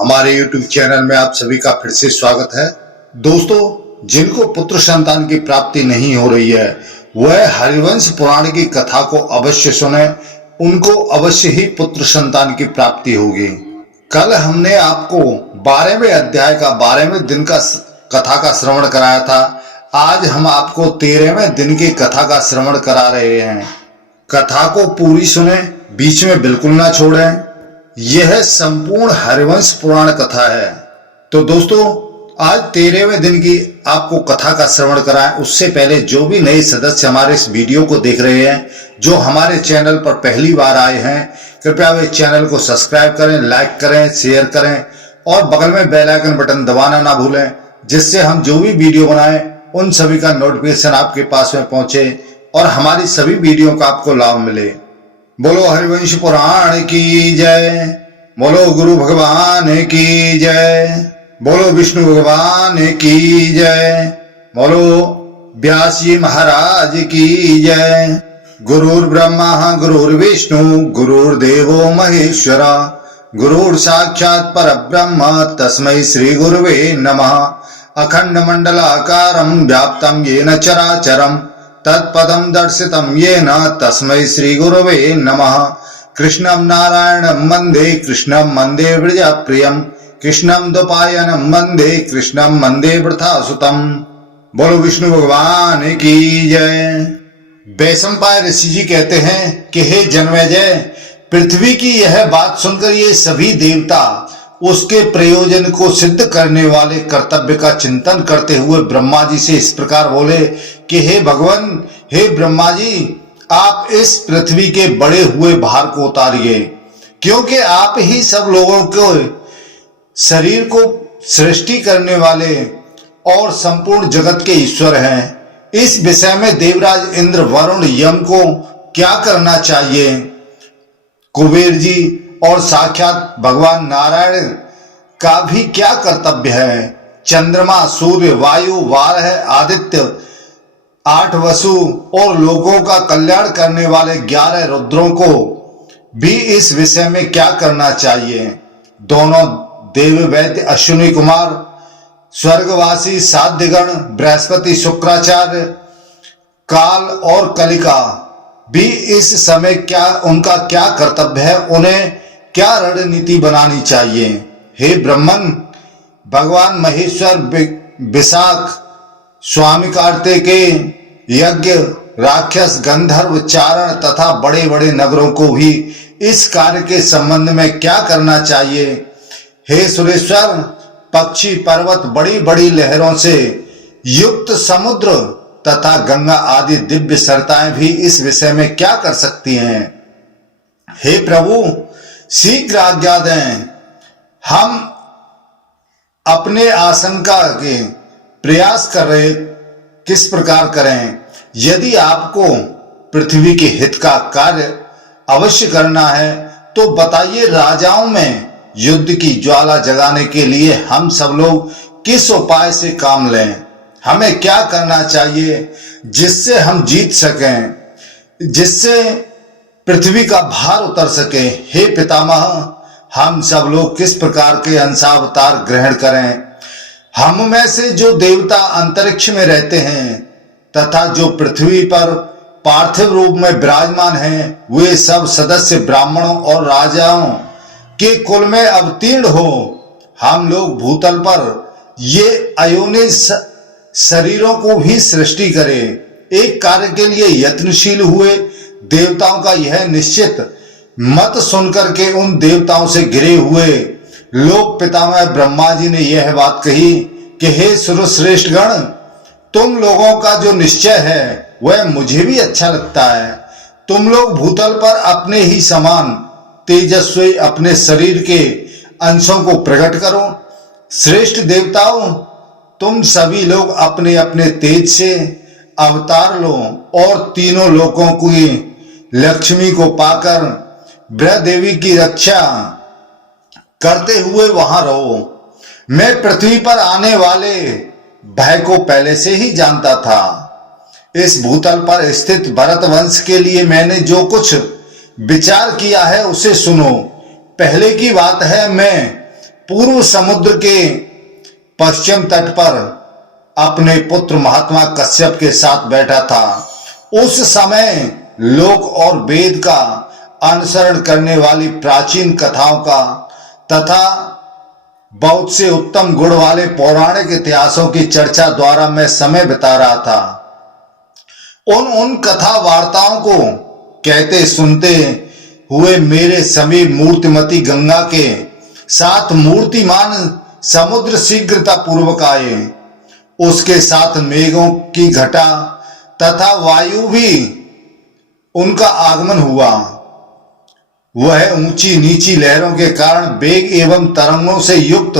हमारे YouTube channel में आप सभी का फिर से स्वागत है। दोस्तों, जिनको पुत्र संतान की प्राप्ति नहीं हो रही है वह हरिवंश पुराण की कथा को अवश्य सुने, उनको अवश्य ही पुत्र संतान की प्राप्ति होगी। कल हमने आपको 12वें अध्याय का 12वें दिन का कथा का श्रवण कराया था। आज हम आपको 13वें दिन की कथा का श्रवण करा रहे हैं। कथा को पूरी सुने, बीच में बिल्कुल ना छोड़ें। यह संपूर्ण हरिवंश पुराण कथा है। तो दोस्तों, आज 13वें दिन की आपको कथा का श्रवण कराएं उससे पहले जो भी नए सदस्य हमारे इस वीडियो को देख रहे हैं, जो हमारे चैनल पर पहली बार आए हैं, कृपया वे चैनल को सब्सक्राइब करें, लाइक करें, शेयर करें और बगल में बेल आइकन बटन दबाना ना भूलें, जिससे हम जो भी वीडियो बनाएं उन सभी का नोटिफिकेशन आपके पास में पहुंचे और हमारी सभी वीडियो का आपको लाभ मिले। बोलो हरिवंश पुराण की जय, बोलो गुरु भगवान की जय, बोलो विष्णु भगवान की जय, बोलो व्यास जी महाराज की जय। गुरुर् ब्रह्मा गुरुर्विष्णु गुरुर्देवो महेश्वर, गुरुर् साक्षात् परब्रह्म तस्मै श्री गुरुवे नमः। अखंड मंडलाकारं व्याप्तं येन चराचरं तत्पदं दर्शितं येन तस्मै श्री गुरवे नमः। कृष्णं नारायणं वन्दे कृष्णं वन्दे व्रजप्रियं, कृष्णं द्वैपायनं वन्दे कृष्णं वन्दे वृथासुतं। बोलो विष्णु भगवान की जय। वैशंपायन ऋषि जी कहते हैं कि हे जन्मेजय, पृथ्वी की यह बात सुनकर ये सभी देवता उसके प्रयोजन को सिद्ध करने वाले कर्तव्य का चिंतन करते हुए ब्रह्मा जी से इस प्रकार बोले कि हे भगवान, हे ब्रह्मा जी, आप इस पृथ्वी के बड़े हुए भार को उतारिए, क्योंकि आप ही सब लोगों को शरीर को सृष्टि करने वाले और संपूर्ण जगत के ईश्वर हैं। इस विषय में देवराज इंद्र, वरुण, यम को क्या करना चाहिए? कुबेर जी और साक्षात भगवान नारायण का भी क्या कर्तव्य है? चंद्रमा, सूर्य, वायु, वारह, आदित्य, 8 वसु और लोगों का कल्याण करने वाले 11 रुद्रों को भी इस विषय में क्या करना चाहिए? दोनों देव वैद्य, अश्विनी कुमार, स्वर्गवासी, साध्यगण, बृहस्पति, शुक्राचार्य, काल और कलिका भी इस समय क्या उनका क्या कर्तव्य है? उन्हें क्या रणनीति बनानी चाहिए? हे ब्रह्मन, भगवान महेश्वर, विशाख, स्वामी कार्तिकेय, यज्ञ, राक्षस, गंधर्व, चारण तथा बड़े बड़े नगरों को भी इस कार्य के संबंध में क्या करना चाहिए? हे सुरेश्वर, पक्षी, पर्वत, बड़ी बड़ी लहरों से युक्त समुद्र तथा गंगा आदि दिव्य सरिताएं भी इस विषय में क्या कर सकती हैं? हे प्रभु, शीघ्र आज्ञा दें, हम अपने आशंका के प्रयास कर रहे, किस प्रकार करें? यदि आपको पृथ्वी के हित का कार्य अवश्य करना है तो बताइए, राजाओं में युद्ध की ज्वाला जगाने के लिए हम सब लोग किस उपाय से काम लें? हमें क्या करना चाहिए जिससे हम जीत सकें, जिससे पृथ्वी का भार उतर सके? हे पितामह, हम सब लोग किस प्रकार के अंशावतार ग्रहण करें? हम में से जो देवता अंतरिक्ष में रहते हैं तथा जो पृथ्वी पर पार्थिव रूप में विराजमान हैं, वे सब सदस्य ब्राह्मणों और राजाओं के कुल में अवतीर्ण हो हम लोग भूतल पर ये अयोनि शरीरों को भी सृष्टि करें। एक कार्य के लिए यत्नशील हुए देवताओं का यह निश्चित मत सुनकर के उन देवताओं से घिरे हुए लोक पितामह ब्रह्मा जी ने यह बात कही कि हे सुरश्रेष्ठ गण, तुम लोगों का जो निश्चय है वह मुझे भी अच्छा लगता है। तुम लोग भूतल पर अपने ही समान तेजस्वी अपने शरीर के अंशों को प्रकट करो। श्रेष्ठ देवताओं, तुम सभी लोग अपने अपने तेज से अवतार लो और तीनों लोकों की लक्ष्मी को पाकर ब्रह्मदेवी की रक्षा करते हुए वहां रहो। मैं पृथ्वी पर आने वाले भय को पहले से ही जानता था। इस भूतल पर स्थित भरत वंश के लिए मैंने जो कुछ विचार किया है उसे सुनो। पहले की बात है, मैं पूर्व समुद्र के पश्चिम तट पर अपने पुत्र महात्मा कश्यप के साथ बैठा था। उस समय लोक और वेद का अनुसरण करने वाली प्राचीन कथाओं का तथा बहुत से उत्तम गुण वाले पौराणिक इतिहासों की चर्चा द्वारा मैं समय बिता रहा था। उन कथा वार्ताओं को कहते सुनते हुए मेरे समीप मूर्तिमती गंगा के साथ मूर्तिमान समुद्र शीघ्रता पूर्वक आए। उसके साथ मेघों की घटा तथा वायु भी उनका आगमन हुआ। वह ऊंची नीची लहरों के कारण वेग एवं तरंगों से युक्त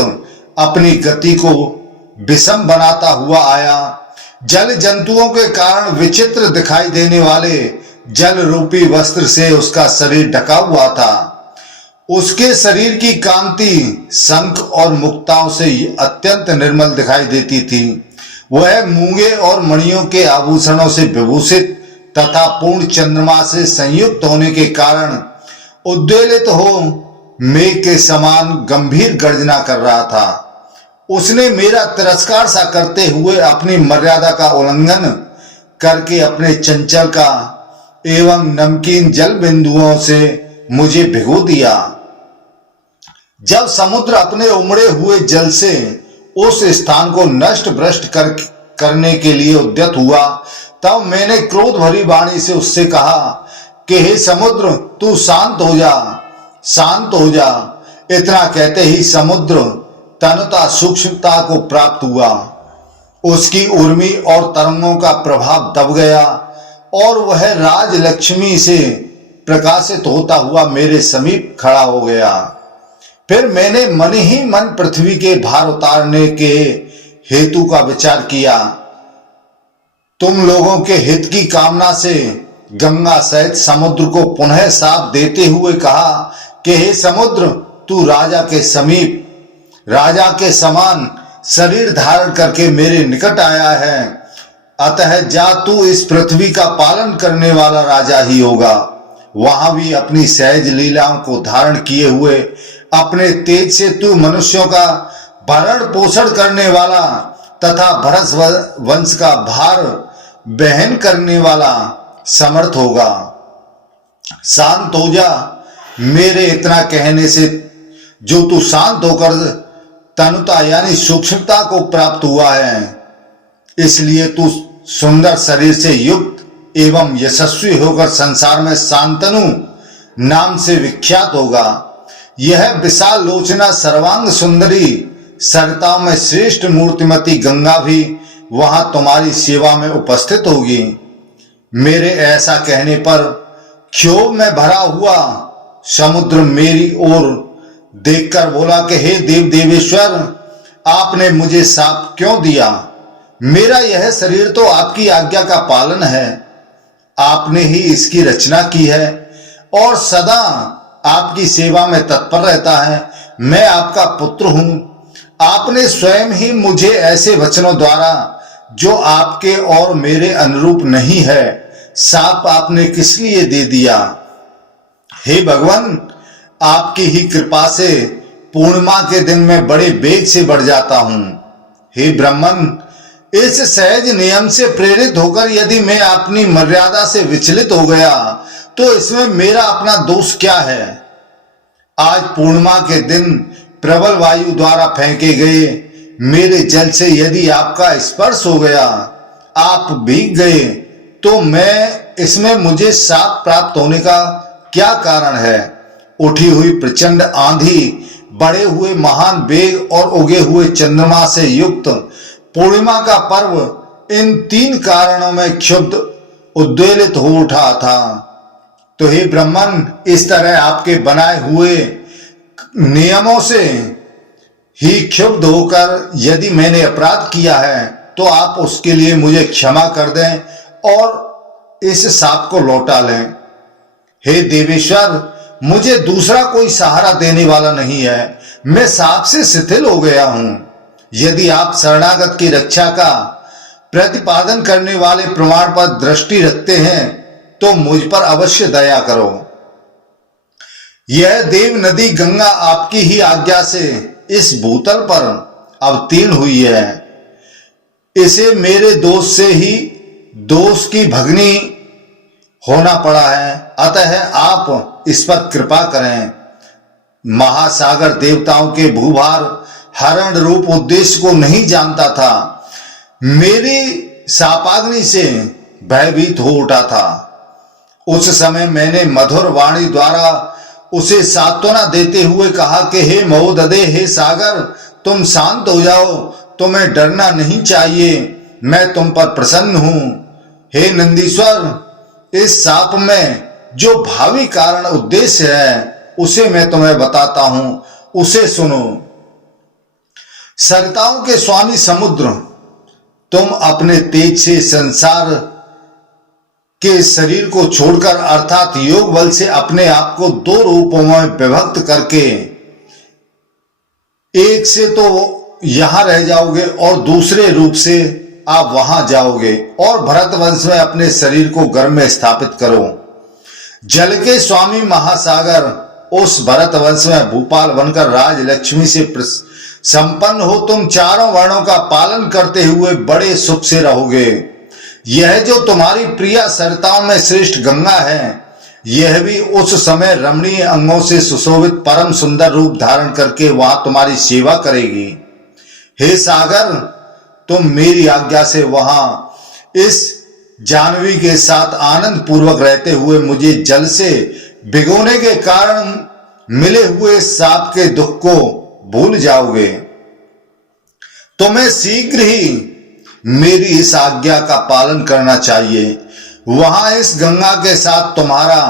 अपनी गति को विषम बनाता हुआ आया। जल जंतुओं के कारण विचित्र दिखाई देने वाले जल रूपी वस्त्र से उसका शरीर ढका हुआ था। उसके शरीर की कांति शंख और मुक्ताओं से अत्यंत निर्मल दिखाई देती थी। वह मूंगे और मणियों के आभूषणों से विभूषित तथा पूर्ण चंद्रमा से संयुक्त होने के कारण उद्वेलित हो मेघ के समान गंभीर गर्जना कर रहा था। उसने मेरा तिरस्कार सा करते हुए अपनी मर्यादा का उल्लंघन करके अपने चंचल का एवं नमकीन जल बिंदुओं से मुझे भिगो दिया। जब समुद्र अपने उमड़े हुए जल से उस स्थान को नष्ट भ्रष्ट करने के लिए उद्यत हुआ, तब मैंने क्रोध भरी वाणी से उससे कहा कि हे समुद्र, तू शांत हो जा, शांत हो जा। इतना कहते ही समुद्र तनुता सूक्ष्मता को प्राप्त हुआ। उसकी उर्मी और तरंगों का प्रभाव दब गया और वह राजलक्ष्मी से प्रकाशित होता हुआ मेरे समीप खड़ा हो गया। फिर मैंने मन ही मन पृथ्वी के भार उतारने के हेतु का विचार किया। तुम लोगों के हित की कामना से गंगा सहित समुद्र को पुनः साप देते हुए कहा कि हे समुद्र, तू राजा के समीप राजा के समान शरीर धारण करके मेरे निकट आया है, अतः जा तू इस पृथ्वी का पालन करने वाला राजा ही होगा। वहां भी अपनी सहज लीलाओं को धारण किए हुए अपने तेज से तू मनुष्यों का भरण पोषण करने वाला तथा भरत वंश का भार वहन करने वाला समर्थ होगा। शांत हो जा। मेरे इतना कहने से जो तू शांत होकर तनुता यानी सूक्ष्मता को प्राप्त हुआ है, इसलिए तू सुंदर शरीर से युक्त एवं यशस्वी होकर संसार में शांतनु नाम से विख्यात होगा। यह विशाल लोचना सर्वांग सुंदरी सरिताओं में श्रेष्ठ मूर्तिमती गंगा भी वहां तुम्हारी सेवा में उपस्थित होगी। मेरे ऐसा कहने पर क्षोभ में भरा हुआ समुद्र मेरी ओर देखकर बोला कि हे देव देवेश्वर, आपने मुझे शाप क्यों दिया? मेरा यह शरीर तो आपकी आज्ञा का पालन है। आपने ही इसकी रचना की है और सदा आपकी सेवा में तत्पर रहता है। मैं आपका पुत्र हूं। आपने स्वयं ही मुझे ऐसे वचनों द्वारा जो आपके और मेरे अनुरूप नहीं है, शाप आपने किस लिए दे दिया? हे भगवान, आपकी ही कृपा से पूर्णिमा के दिन में बड़े वेग से बढ़ जाता हूं। हे ब्राह्मण, इस सहज नियम से प्रेरित होकर यदि मैं अपनी मर्यादा से विचलित हो गया तो इसमें मेरा अपना दोष क्या है? आज पूर्णिमा के दिन प्रबल वायु द्वारा फेंके गए मेरे जल से यदि आपका स्पर्श हो गया, आप भीग गए, तो मैं इसमें मुझे शाप प्राप्त होने का क्या कारण है? उठी हुई प्रचंड आंधी, बढ़े हुए महान वेग और उगे हुए चंद्रमा से युक्त पूर्णिमा का पर्व, इन तीन कारणों में क्षुब्ध उद्वेलित हो उठा था। तो हे ब्राह्मण, इस तरह आपके बनाए हुए नियमों से ही क्षुब्ध होकर यदि मैंने अपराध किया है तो आप उसके लिए मुझे क्षमा कर दें और इस शाप को लौटा लें। हे देवेश्वर, मुझे दूसरा कोई सहारा देने वाला नहीं है। मैं शाप से शिथिल हो गया हूं। यदि आप शरणागत की रक्षा का प्रतिपादन करने वाले प्रमाण पर दृष्टि रखते हैं तो मुझ पर अवश्य दया करो। यह देव नदी गंगा आपकी ही आज्ञा से इस भूतल पर अवतीर्ण हुई है। इसे मेरे दोष से ही दोष की भगनी होना पड़ा है, अतः आप इस पर कृपा करें। महासागर देवताओं के भूभार हरण रूप उद्देश्य को नहीं जानता था। मेरी शापाग्नि से भयभीत हो उठा था। उस समय मैंने मधुर वाणी द्वारा उसे सांत्वना देते हुए कहा कि हे महोदधे, हे सागर, तुम शांत हो जाओ, तुम्हें डरना नहीं चाहिए, मैं तुम पर प्रसन्न हूं। हे नंदीश्वर, इस शाप में जो भावी कारण उद्देश्य है उसे मैं तुम्हें बताता हूं, उसे सुनो। सरिताओं के स्वामी समुद्र, तुम अपने तेज से संसार के शरीर को छोड़कर अर्थात योग बल से अपने आप को दो रूपों में विभक्त करके एक से तो यहां रह जाओगे और दूसरे रूप से आप वहां जाओगे और भरत वंश में अपने शरीर को गर्भ में स्थापित करो। जल के स्वामी महासागर, उस भरत वंश में भूपाल बनकर राज लक्ष्मी से संपन्न हो तुम चारों वर्णों का पालन करते हुए बड़े सुख से रहोगे। यह जो तुम्हारी प्रिया सरिताओं में श्रेष्ठ गंगा है, यह भी उस समय रमणीय अंगों से सुशोभित परम सुंदर रूप धारण करके वहां तुम्हारी सेवा करेगी। हे सागर, तुम मेरी आज्ञा से वहां इस जानवी के साथ आनंद पूर्वक रहते हुए मुझे जल से भिगोने के कारण मिले हुए शाप के दुख को भूल जाओगे। तुम्हें शीघ्र ही मेरी इस आज्ञा का पालन करना चाहिए। वहां इस गंगा के साथ तुम्हारा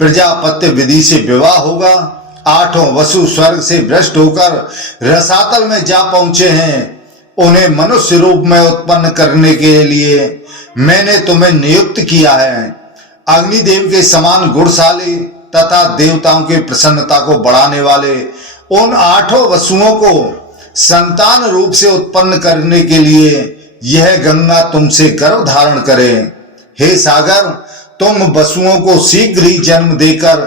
प्रजापत्य विधि से विवाह होगा। आठों वसु स्वर्ग से भ्रष्ट होकर रसातल में जा पहुंचे हैं। उन्हें मनुष्य रूप में उत्पन्न करने के लिए मैंने तुम्हें नियुक्त किया है। अग्निदेव के समान गुणशाली तथा देवताओं की प्रसन्नता को बढ़ाने वाले उन आठों वसुओं को संतान रूप से उत्पन्न करने के लिए यह गंगा तुमसे गर्भ धारण करे। हे सागर, तुम वसुओं को शीघ्र ही जन्म देकर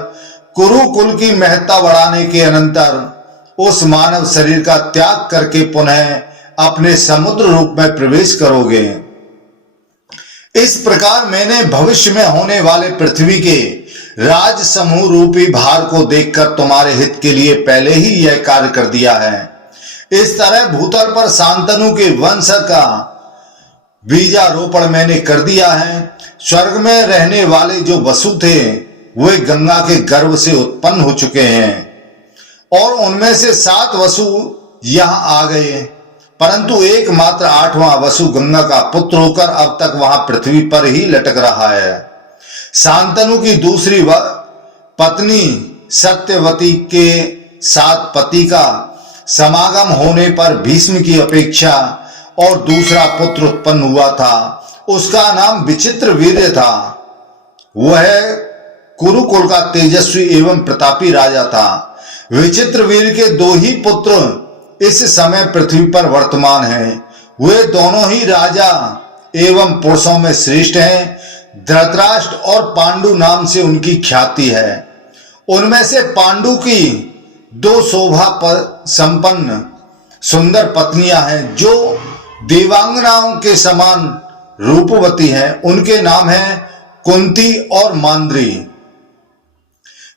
कुरुकुल की महत्ता बढ़ाने के अनंतर उस मानव शरीर का त्याग करके पुनः अपने समुद्र रूप में प्रवेश करोगे। इस प्रकार मैंने भविष्य में होने वाले पृथ्वी के राज समूह रूपी भार को देखकर तुम्हारे हित के लिए पहले ही यह कार्य कर दिया है। इस तरह भूतल पर शांतनु के वंश का बीजारोपण मैंने कर दिया है। स्वर्ग में रहने वाले जो वसु थे वे गंगा के गर्भ से उत्पन्न हो चुके हैं और उनमें से 7 वसु यहां आ गए, परंतु एकमात्र 8वां वसु गंगा का पुत्र होकर अब तक वहां पृथ्वी पर ही लटक रहा है। शांतनु की दूसरी पत्नी सत्यवती के साथ पति का समागम होने पर भीष्म की अपेक्षा और दूसरा पुत्र उत्पन्न हुआ था। उसका नाम विचित्र वीर्य था। वह कुरुकुल का तेजस्वी एवं प्रतापी राजा था। विचित्र वीर्य के 2 ही पुत्र इस समय पृथ्वी पर वर्तमान हैं। वे दोनों ही राजा एवं पुरुषों में श्रेष्ठ हैं। धृतराष्ट्र और पांडु नाम से उनकी ख्याति है। उनमें से पांडु की 2 शोभा पर संपन्न सुंदर पत्नियां हैं जो देवांगनाओं के समान रूपवती हैं। उनके नाम हैं कुंती और मांद्री।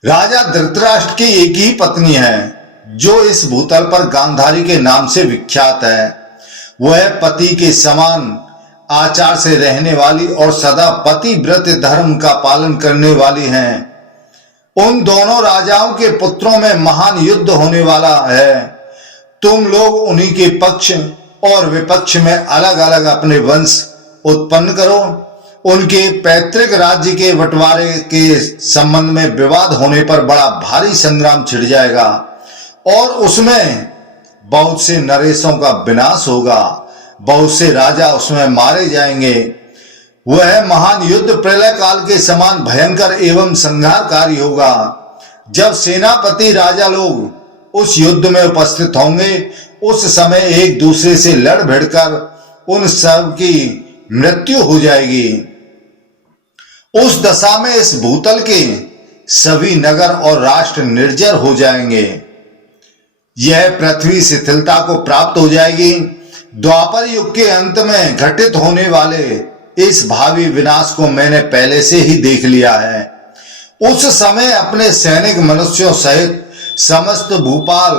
राजा धृतराष्ट्र की एक ही पत्नी है जो इस भूतल पर गांधारी के नाम से विख्यात है। वह पति के समान आचार से रहने वाली और सदा पतिव्रत धर्म का पालन करने वाली हैं। उन दोनों राजाओं के पुत्रों में महान युद्ध होने वाला है। तुम लोग उन्हीं के पक्ष और विपक्ष में अलग अलग अपने वंश उत्पन्न करो। उनके पैतृक राज्य के बंटवारे के संबंध में विवाद होने पर बड़ा भारी संग्राम छिड़ जाएगा और उसमें बहुत से नरेशों का विनाश होगा। बहुत से राजा उसमें मारे जाएंगे। वह महान युद्ध प्रलय काल के समान भयंकर एवं संहारकारी होगा। जब सेनापति राजा लोग उस युद्ध में उपस्थित होंगे उस समय एक दूसरे से लड़ भिड़कर उन सब की मृत्यु हो जाएगी। उस दशा में इस भूतल के सभी नगर और राष्ट्र निर्जर हो जाएंगे। यह पृथ्वी शिथिलता को प्राप्त हो जाएगी। द्वापर युग के अंत में घटित होने वाले इस भावी विनाश को मैंने पहले से ही देख लिया है। उस समय अपने सैनिक मनुष्यों सहित समस्त भूपाल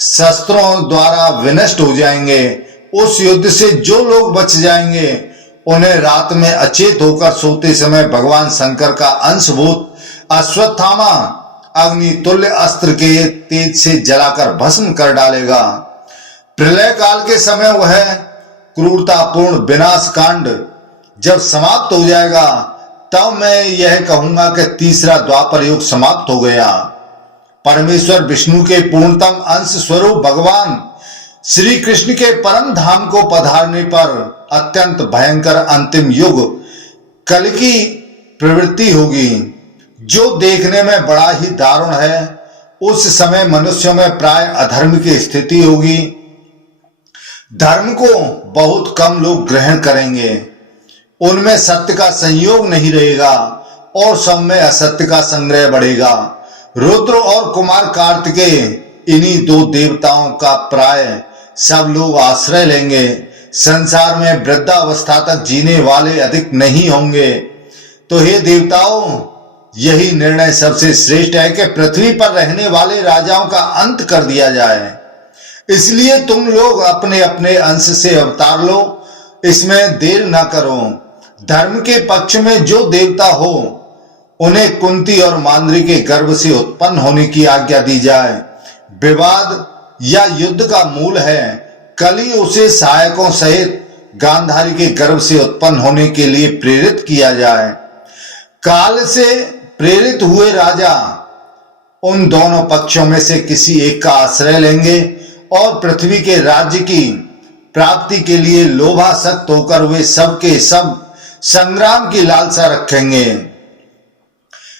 शस्त्रों द्वारा विनष्ट हो जाएंगे। उस युद्ध से जो लोग बच जाएंगे उन्हें रात में अचेत होकर सोते समय भगवान शंकर का अंशभूत अश्वत्थामा अग्नि तुल्य अस्त्र के तेज से जलाकर भस्म कर डालेगा। प्रलय काल के समय वह क्रूरतापूर्ण विनाश कांड जब समाप्त हो जाएगा तब मैं यह कहूंगा कि तीसरा द्वापर युग समाप्त हो गया। परमेश्वर विष्णु के पूर्णतम अंश स्वरूप भगवान श्री कृष्ण के परम धाम को पधारने पर अत्यंत भयंकर अंतिम युग कल की प्रवृत्ति होगी, जो देखने में बड़ा ही दारुण है। उस समय मनुष्यों में प्राय अधर्म की स्थिति होगी। धर्म को बहुत कम लोग ग्रहण करेंगे, उनमें सत्य का संयोग नहीं रहेगा और सब में असत्य का संग्रह बढ़ेगा। रुद्र और कुमार कार्तिकेय इन्हीं दो देवताओं का प्राय सब लोग आश्रय लेंगे। संसार में वृद्धावस्था तक जीने वाले अधिक नहीं होंगे। तो हे देवताओं, यही निर्णय सबसे श्रेष्ठ है कि पृथ्वी पर रहने वाले राजाओं का अंत कर दिया जाए। इसलिए तुम लोग अपने अपने अंश से अवतार लो, इसमें देर न करो। धर्म के पक्ष में जो देवता हो उन्हें कुंती और मांद्री के गर्भ से उत्पन्न होने की आज्ञा दी जाए। विवाद या युद्ध का मूल है, कली उसे सहायकों सहित गांधारी के गर्भ से उत्पन्न होने के लिए प्रेरित किया जाए। काल से प्रेरित हुए राजा उन दोनों पक्षों में से किसी एक का आश्रय लेंगे और पृथ्वी के राज्य की प्राप्ति के लिए लोभासक्त होकर वे सब के सब संग्राम की लालसा रखेंगे।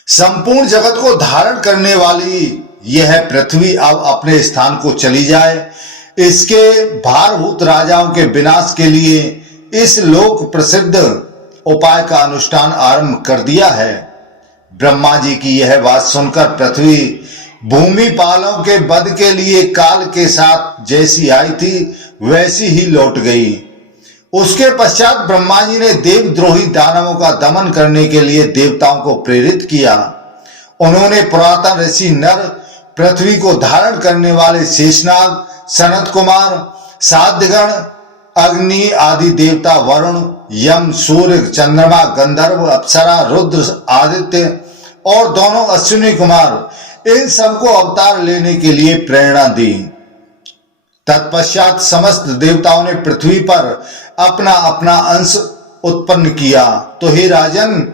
संपूर्ण जगत को धारण करने वाली यह पृथ्वी अब अपने स्थान को चली जाए, इसके भारभूत राजाओं के विनाश के लिए इस लोक प्रसिद्ध उपाय का अनुष्ठान आरंभ कर दिया है। ब्रह्मा जी की यह बात सुनकर पृथ्वी भूमि पालों के वध के लिए काल के साथ जैसी आई थी वैसी ही लौट गई। उसके पश्चात ब्रह्मा जी ने देवद्रोही दानवों का दमन करने के लिए देवताओं को प्रेरित किया। उन्होंने पुरातन ऋषि नर, पृथ्वी को धारण करने वाले शेषनाग, सनत कुमार, साध्यगण, अग्नि आदि देवता, वरुण, यम, सूर्य, चंद्रमा, गंधर्व, अप्सरा, रुद्र, आदित्य और दोनों अश्विनी कुमार, इन सबको अवतार लेने के लिए प्रेरणा दी। तत्पश्चात समस्त देवताओं ने पृथ्वी पर अपना अपना अंश उत्पन्न किया। तो हे राजन,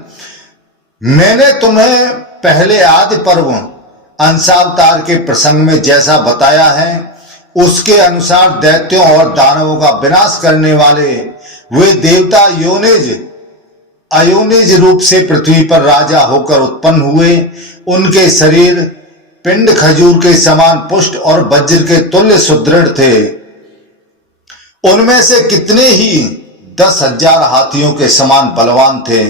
मैंने तुम्हें पहले आदि पर्व अंशावतार के प्रसंग में जैसा बताया है उसके अनुसार दैत्यों और दानवों का विनाश करने वाले वे देवता अयोनिज रूप से पृथ्वी पर राजा होकर उत्पन्न हुए। उनके शरीर पिंड खजूर के समान पुष्ट और वज्र के तुल्य सुदृढ़ थे। उनमें से कितने ही 10,000 हाथियों के समान बलवान थे,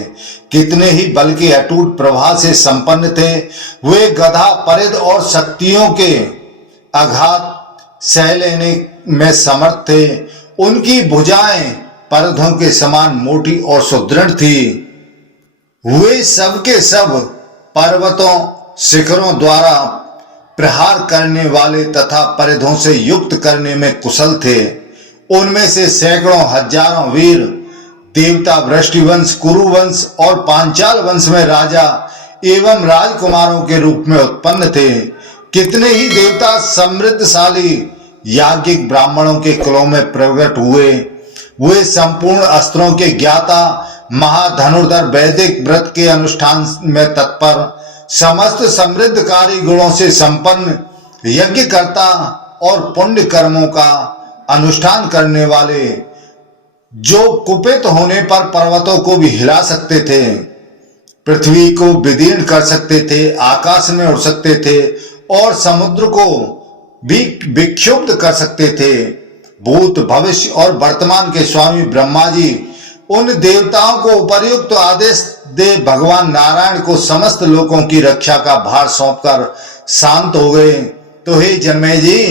कितने ही बल के अटूट प्रवाह से संपन्न थे। वे गधा, परिध और शक्तियों के आघात सह लेने में समर्थ थे। उनकी भुजाएं परिधों के समान मोटी और सुदृढ़ थी। वे सब के सब पर्वतों, शिखरों द्वारा प्रहार करने वाले तथा परिधों से युक्त करने में कुशल थे। उनमें से सैकड़ों हजारों वीर देवता वृष्टिवंश, कुरुवंश और पांचाल वंश में राजा एवं राजकुमारों के रूप में उत्पन्न थे। कितने ही देवता समृद्धशाली याज्ञिक ब्राह्मणों के कुलों में प्रकट हुए। वे संपूर्ण अस्त्रों के ज्ञाता, महाधनुर्धर, वैदिक व्रत के अनुष्ठान में तत्पर, समस्त समृद्धकारी गुणों से संपन्न, यज्ञकर्ता और पुण्य कर्मों का अनुष्ठान करने वाले, जो कुपित होने पर पर्वतों को भी हिला सकते थे, पृथ्वी को विदीर्ण कर सकते थे, आकाश में उड़ सकते थे और समुद्र को भी विक्षुब्ध कर सकते थे। भूत, भविष्य और वर्तमान के स्वामी ब्रह्मा जी उन देवताओं को उपर्युक्त आदेश दे भगवान नारायण को समस्त लोगों की रक्षा का भार सौंपकर शांत हो गए। तो हे जन्मेजय जी,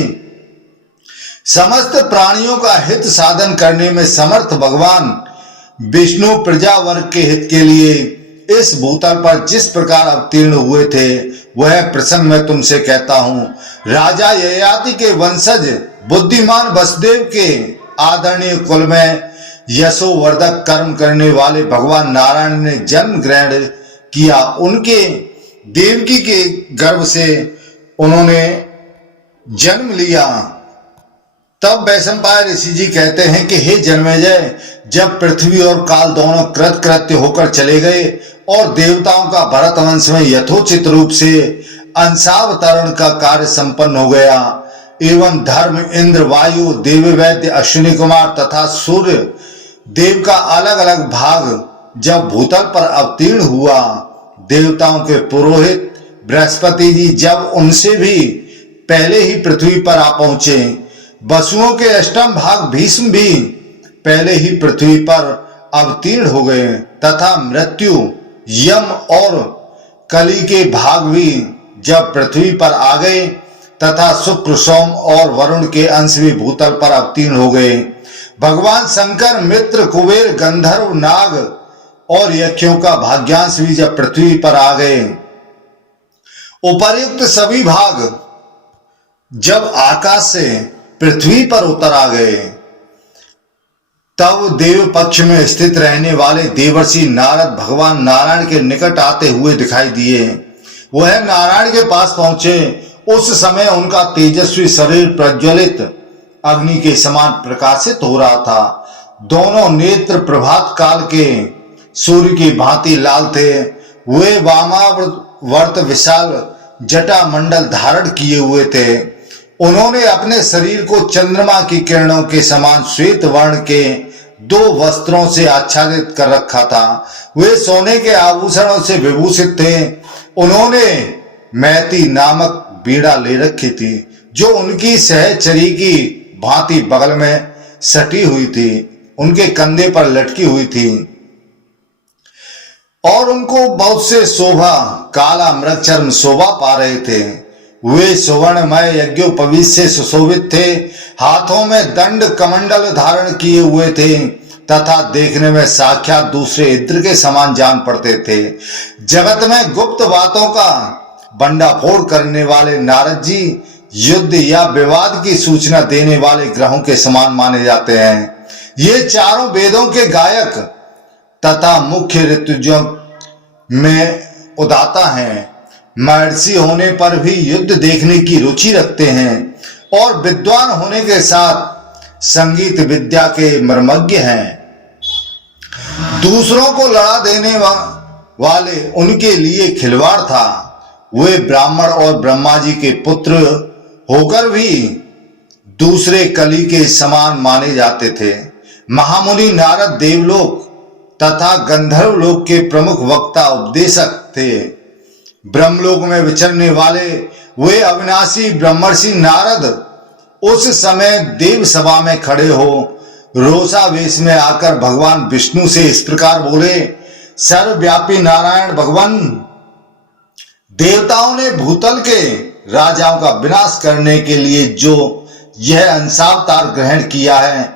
समस्त प्राणियों का हित साधन करने में समर्थ भगवान विष्णु प्रजा वर्ग के हित के लिए इस भूतल पर जिस प्रकार अवतीर्ण हुए थे, वह प्रसंग मैं तुमसे कहता हूं। राजा ययाति के वंशज बुद्धिमान वसुदेव के आदरणीय कुल में यशोवर्धक कर्म करने वाले भगवान नारायण ने जन्म ग्रहण किया। उनके देवकी के गर्भ से उन्होंने जन्म लिया। तब वैशंपायन ऋषि जी कहते हैं कि हे जन्मेजय, जब पृथ्वी और काल दोनों कृतकृत्य होकर चले गए और देवताओं का भरत वंश में यथोचित रूप से अंशावतरण का कार्य संपन्न हो गया एवं धर्म, इंद्र, वायु, देव, वैद्य, अश्विनी कुमार तथा सूर्य देव का अलग अलग भाग जब भूतल पर अवतीर्ण हुआ, देवताओं के पुरोहित बृहस्पति जी जब उनसे भी पहले ही पृथ्वी पर आ पहुंचे, वसुओं के अष्टम भाग भीष्म भी पहले ही पृथ्वी पर अवतीर्ण हो गए तथा मृत्यु, यम और कली के भाग भी जब पृथ्वी पर आ गए तथा शुक्र, सोम और वरुण के अंश भी भूतल पर अवतीर्ण हो गए। भगवान शंकर, मित्र, कुबेर, गंधर्व, नाग और यक्षों का भाग्यांश भी जब पृथ्वी पर आ गए, उपर्युक्त सभी भाग जब आकाश से पृथ्वी पर उतर आ गए, तब देव पक्ष में स्थित रहने वाले देवर्षि नारद भगवान नारायण के निकट आते हुए दिखाई दिए। वह नारायण के पास पहुंचे। उस समय उनका तेजस्वी शरीर प्रज्वलित अग्नि के समान प्रकाशित हो रहा था। दोनों नेत्र प्रभात काल के सूर्य की भांति लाल थे। वे वामावर्त विशाल जटा मंडल धारण किए हुए थे। उन्होंने अपने शरीर को चंद्रमा की किरणों के समान श्वेत वर्ण के 2 वस्त्रों से आच्छादित कर रखा था। वे सोने के आभूषणों से विभूषित थे। उन्होंने मैती नामक बीड़ा ले रखी थी, जो उनकी सहचरी की भांति बगल में सटी हुई थी, उनके कंधे पर लटकी हुई थी और उनको बहुत से शोभा काला मृग चर्म शोभा पा रहे थे। वे सुवर्णमय यज्ञोपवीत से सुशोभित थे, हाथों में दंड कमंडल धारण किए हुए थे तथा देखने में साक्षात दूसरे इंद्र के समान जान पड़ते थे। जगत में गुप्त बातों का बंडाफोड़ करने वाले नारद जी युद्ध या विवाद की सूचना देने वाले ग्रहों के समान माने जाते हैं। ये चारों वेदों के गायक तथा मुख्य ऋतुजों में उदाता हैं। महर्षि होने पर भी युद्ध देखने की रुचि रखते हैं और विद्वान होने के साथ संगीत विद्या के मर्मज्ञ हैं। दूसरों को लड़ा देने वाले उनके लिए खिलवाड़ था। वे ब्राह्मण और ब्रह्मा जी के पुत्र होकर भी दूसरे कली के समान माने जाते थे। महामुनि नारद देवलोक तथा गंधर्व लोक के प्रमुख वक्ता उपदेशक थे। ब्रह्मलोक में विचरने वाले वे अविनाशी ब्रह्मर्षि नारद उस समय देव सभा में खड़े हो रोषावेश में आकर भगवान विष्णु से इस प्रकार बोले, सर्वव्यापी नारायण भगवान, देवताओं ने भूतल के राजाओं का विनाश करने के लिए जो यह अंशावतार ग्रहण किया है,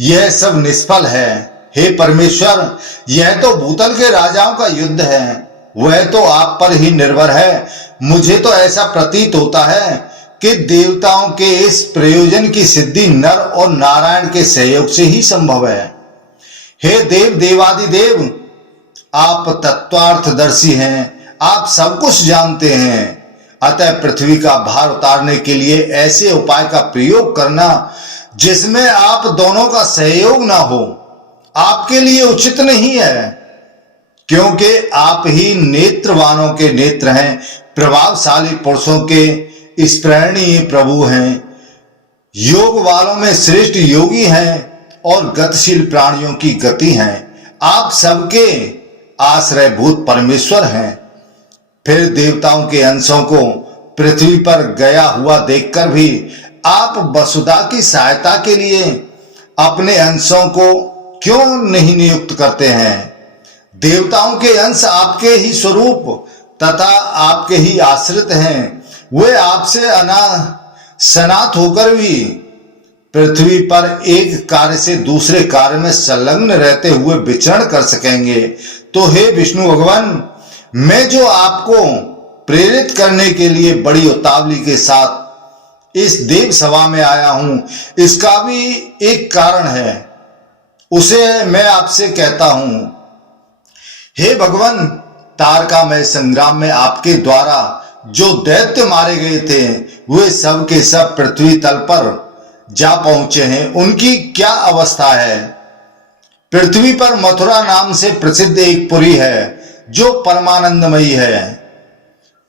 यह सब निष्फल है। हे परमेश्वर, यह तो भूतल के राजाओं का युद्ध है, वह तो आप पर ही निर्भर है। मुझे तो ऐसा प्रतीत होता है कि देवताओं के इस प्रयोजन की सिद्धि नर और नारायण के सहयोग से ही संभव है। हे देव देवादिदेव, आप तत्वार्थदर्शी हैं, आप सब कुछ जानते हैं। अतः पृथ्वी का भार उतारने के लिए ऐसे उपाय का प्रयोग करना जिसमें आप दोनों का सहयोग ना हो, आपके लिए उचित नहीं है, क्योंकि आप ही नेत्रवानों के नेत्र हैं, प्रभावशाली पुरुषों के स्प्रणीय प्रभु हैं, योग वालों में श्रेष्ठ योगी हैं और गतिशील प्राणियों की गति हैं। आप सबके आश्रयभूत परमेश्वर हैं। फिर देवताओं के अंशों को पृथ्वी पर गया हुआ देखकर भी आप वसुधा की सहायता के लिए अपने अंशों को क्यों नहीं नियुक्त करते हैं? देवताओं के अंश आपके ही स्वरूप तथा आपके ही आश्रित हैं। वे आपसे सनात होकर भी पृथ्वी पर एक कार्य से दूसरे कार्य में संलग्न रहते हुए विचरण कर सकेंगे। तो हे विष्णु भगवान, मैं जो आपको प्रेरित करने के लिए बड़ी उतावली के साथ इस देव सभा में आया हूं, इसका भी एक कारण है, उसे मैं आपसे कहता हूं। हे भगवान, तारकामय संग्राम में आपके द्वारा जो दैत्य मारे गए थे वे सब के सब पृथ्वी तल पर जा पहुंचे हैं। उनकी क्या अवस्था है? पृथ्वी पर मथुरा नाम से प्रसिद्ध एक पुरी है जो परमानंदमयी है।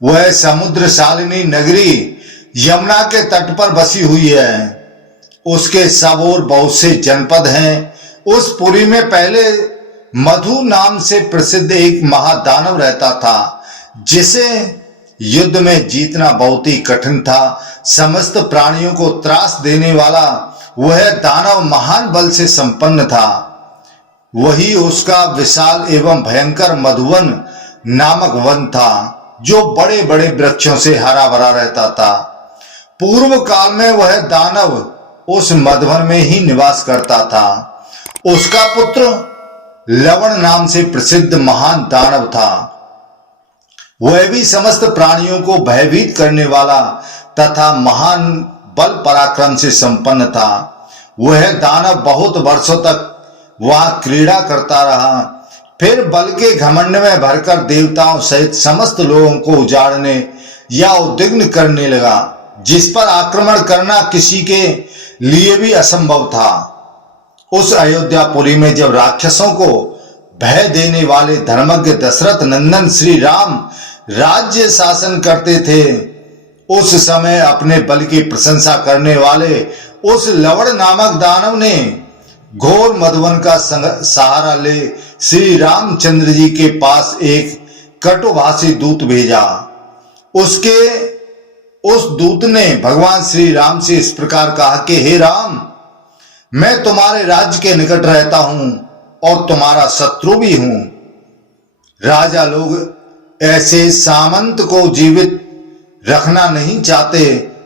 वह समुद्र शालिनी नगरी यमुना के तट पर बसी हुई है। उसके सब ओर बहुत से जनपद हैं। उस पुरी में पहले मधु नाम से प्रसिद्ध एक महादानव रहता था, जिसे युद्ध में जीतना बहुत ही कठिन था। समस्त प्राणियों को त्रास देने वाला वह दानव महान बल से संपन्न था। वही उसका विशाल एवं भयंकर मधुवन नामक वन था, जो बड़े बड़े वृक्षों से हरा भरा रहता था। पूर्व काल में वह दानव उस मधुवन में ही निवास करता था। उसका पुत्र लवण नाम से प्रसिद्ध महान दानव था। वह भी समस्त प्राणियों को भयभीत करने वाला तथा महान बल पराक्रम से संपन्न था। वह दानव बहुत वर्षों तक वहां क्रीड़ा करता रहा। फिर बल के घमंड में भरकर देवताओं सहित समस्त लोगों को उजाड़ने या उद्विग्न करने लगा, जिस पर आक्रमण करना किसी के लिए भी असंभव था। उस अयोध्यापुरी में जब राक्षसों को भय देने वाले धर्मज्ञ दशरथ नंदन श्री राम राज्य शासन करते थे, उस समय अपने बल की प्रशंसा करने वाले उस लवण नामक दानव ने घोर मधुवन का सहारा ले श्री रामचंद्र जी के पास एक कटुभाषी दूत भेजा। उस दूत ने भगवान श्री राम से इस प्रकार कहा कि हे राम, मैं तुम्हारे राज्य के निकट रहता हूं और तुम्हारा शत्रु भी हूं। राजा लोग ऐसे सामंत को जीवित रखना नहीं चाहते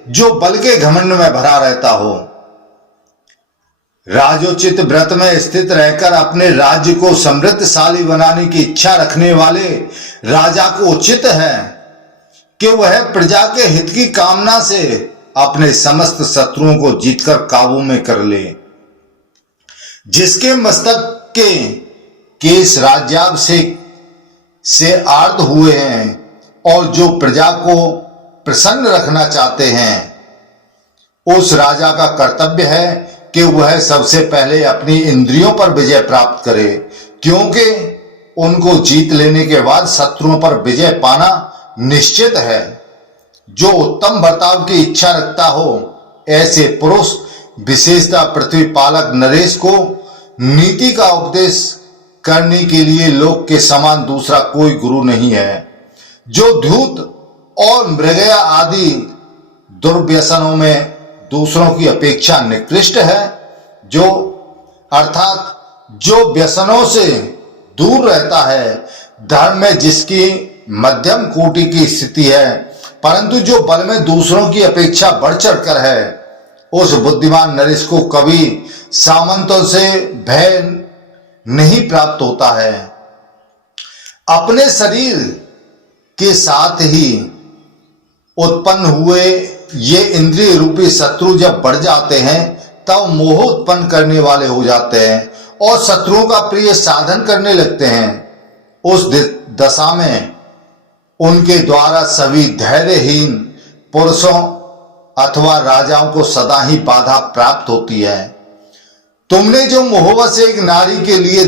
जो बल के घमंड में भरा रहता हो। राजोचित व्रत में स्थित रहकर अपने राज्य को समृद्धशाली बनाने की इच्छा रखने वाले राजा को उचित है कि वह प्रजा के हित की कामना से अपने समस्त शत्रुओं को जीतकर काबू में कर ले। जिसके मस्तक के केस राज्याभिषेक से आर्द्र हुए हैं और जो प्रजा को प्रसन्न रखना चाहते हैं, उस राजा का कर्तव्य है कि वह सबसे पहले अपनी इंद्रियों पर विजय प्राप्त करे, क्योंकि उनको जीत लेने के बाद शत्रुओं पर विजय पाना निश्चित है। जो उत्तम बर्ताव की इच्छा रखता हो, ऐसे पुरुष विशेषतः पृथ्वी पालक नरेश को नीति का उपदेश करने के लिए लोक के समान दूसरा कोई गुरु नहीं है। जो धूत और मृगया आदि दुर्व्यसनों में दूसरों की अपेक्षा निकृष्ट है, जो अर्थात जो व्यसनों से दूर रहता है, धर्म में जिसकी मध्यम कोटि की स्थिति है, परंतु जो बल में दूसरों की अपेक्षा बढ़ चढ़कर है, उस बुद्धिमान नरेश को कभी सामंतों से भय नहीं प्राप्त होता है। अपने शरीर के साथ ही उत्पन्न हुए ये इंद्रिय रूपी शत्रु जब बढ़ जाते हैं, तब मोह उत्पन्न करने वाले हो जाते हैं और शत्रुओं का प्रिय साधन करने लगते हैं। उस दशा में उनके द्वारा सभी धैर्यहीन पुरुषों अथवा राजाओं को सदा ही बाधा प्राप्त होती है। तुमने जो मोहवश एक नारी के लिए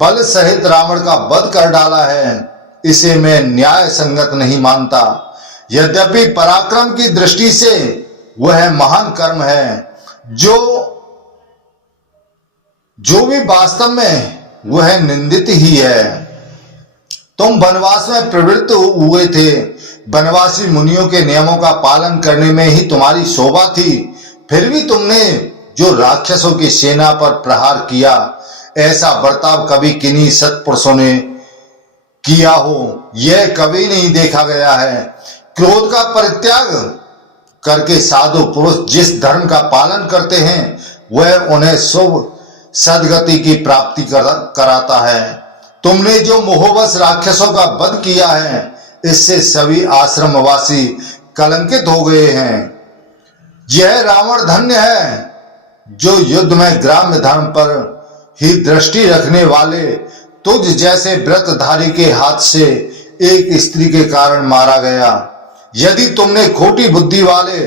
बल सहित रावण का वध कर डाला है, इसे मैं न्याय संगत नहीं मानता। यद्यपि पराक्रम की दृष्टि से वह महान कर्म है, जो भी वास्तव में वह निंदित ही है। तुम वनवास में प्रवृत्त हुए थे, वनवासी मुनियों के नियमों का पालन करने में ही तुम्हारी शोभा थी, फिर भी तुमने जो राक्षसों की सेना पर प्रहार किया, ऐसा बर्ताव कभी किन्हीं सत्पुरुषों ने किया हो, यह कभी नहीं देखा गया है। क्रोध का परित्याग करके साधु पुरुष जिस धर्म का पालन करते हैं वह उन्हें शुभ सदगति की प्राप्ति कराता है। तुमने जो मोहवश राक्षसों का वध किया है इससे सभी आश्रमवासी कलंकित हो गए हैं। यह रावण धन्य है जो युद्ध में ग्राम्य धर्म पर ही दृष्टि रखने वाले तुझ जैसे व्रतधारी के हाथ से एक स्त्री के कारण मारा गया। यदि तुमने खोटी बुद्धि वाले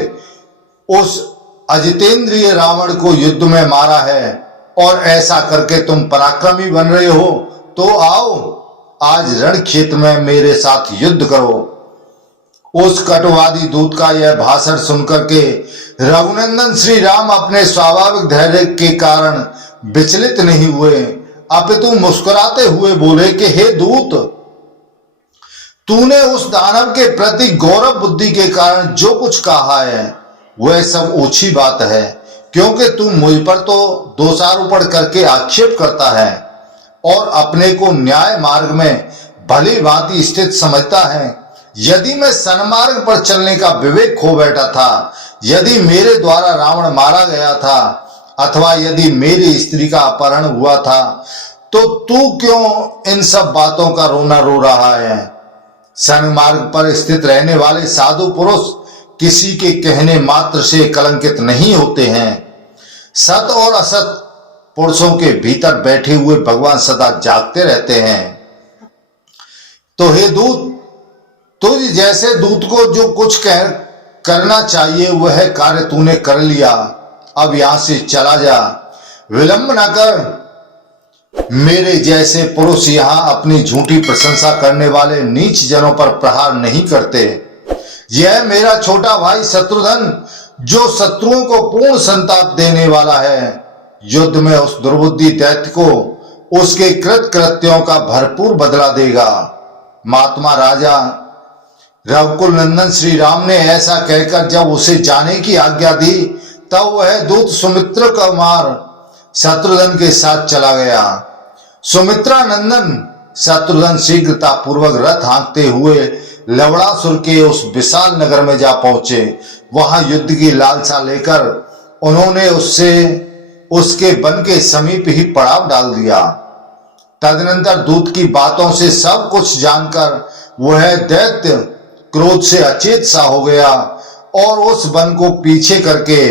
उस अजितेंद्रिय रावण को युद्ध में मारा है और ऐसा करके तुम पराक्रमी बन रहे हो तो आओ आज रण क्षेत्र में मेरे साथ युद्ध करो। उस कटुवादी दूत का यह भाषण सुनकर के रघुनंदन श्री राम अपने स्वाभाविक धैर्य के कारण विचलित नहीं हुए, अपितु मुस्कुराते हुए बोले कि हे दूत, तूने उस दानव के प्रति गौरव बुद्धि के कारण जो कुछ कहा है वह सब ऊंची बात है, क्योंकि तू मुझ पर तो दोषारोपण करके आक्षेप करता है और अपने को न्याय मार्ग में भली भांति स्थित समझता है। यदि मैं सन्मार्ग पर चलने का विवेक खो बैठा था, यदि मेरे द्वारा रावण मारा गया था अथवा यदि मेरी स्त्री का अपहरण हुआ था, तो तू क्यों इन सब बातों का रोना रो रहा है? सन्मार्ग पर स्थित रहने वाले साधु पुरुष किसी के कहने मात्र से कलंकित नहीं होते हैं। सत और असत पुरुषों के भीतर बैठे हुए भगवान सदा जागते रहते हैं। तो हे दूत, तुझ जैसे दूत को जो कुछ करना चाहिए वह कार्य तूने कर लिया, अब यहां से चला जा, विलंब न कर। मेरे जैसे पुरुष यहां अपनी झूठी प्रशंसा करने वाले नीच जनों पर प्रहार नहीं करते। यह मेरा छोटा भाई शत्रुघ्न जो शत्रुओं को पूर्ण संताप देने वाला है, युद्ध में उस दुर्बुद्धि दैत्य को उसके कृत्यों का भरपूर बदला देगा। महात्मा राजा रघुकुल नंदन श्री राम ने ऐसा कहकर जब उसे जाने की आज्ञा दी तब वह दूत सुमित्र कुमार शत्रुघ्न के साथ चला गया। सुमित्रा नंदन शत्रुघ्न शीघ्रता पूर्वक रथ हाँकते हुए लवणासुर के उस विशाल नगर में जा पहुंचे। वहां युद्ध की लालसा लेकर उन्होंने उसके वन के समीप ही पड़ाव डाल दिया। तदनंतर दूत की बातों से सब कुछ जानकर वह दैत्य क्रोध से अचेत सा हो गया और उस वन को पीछे करके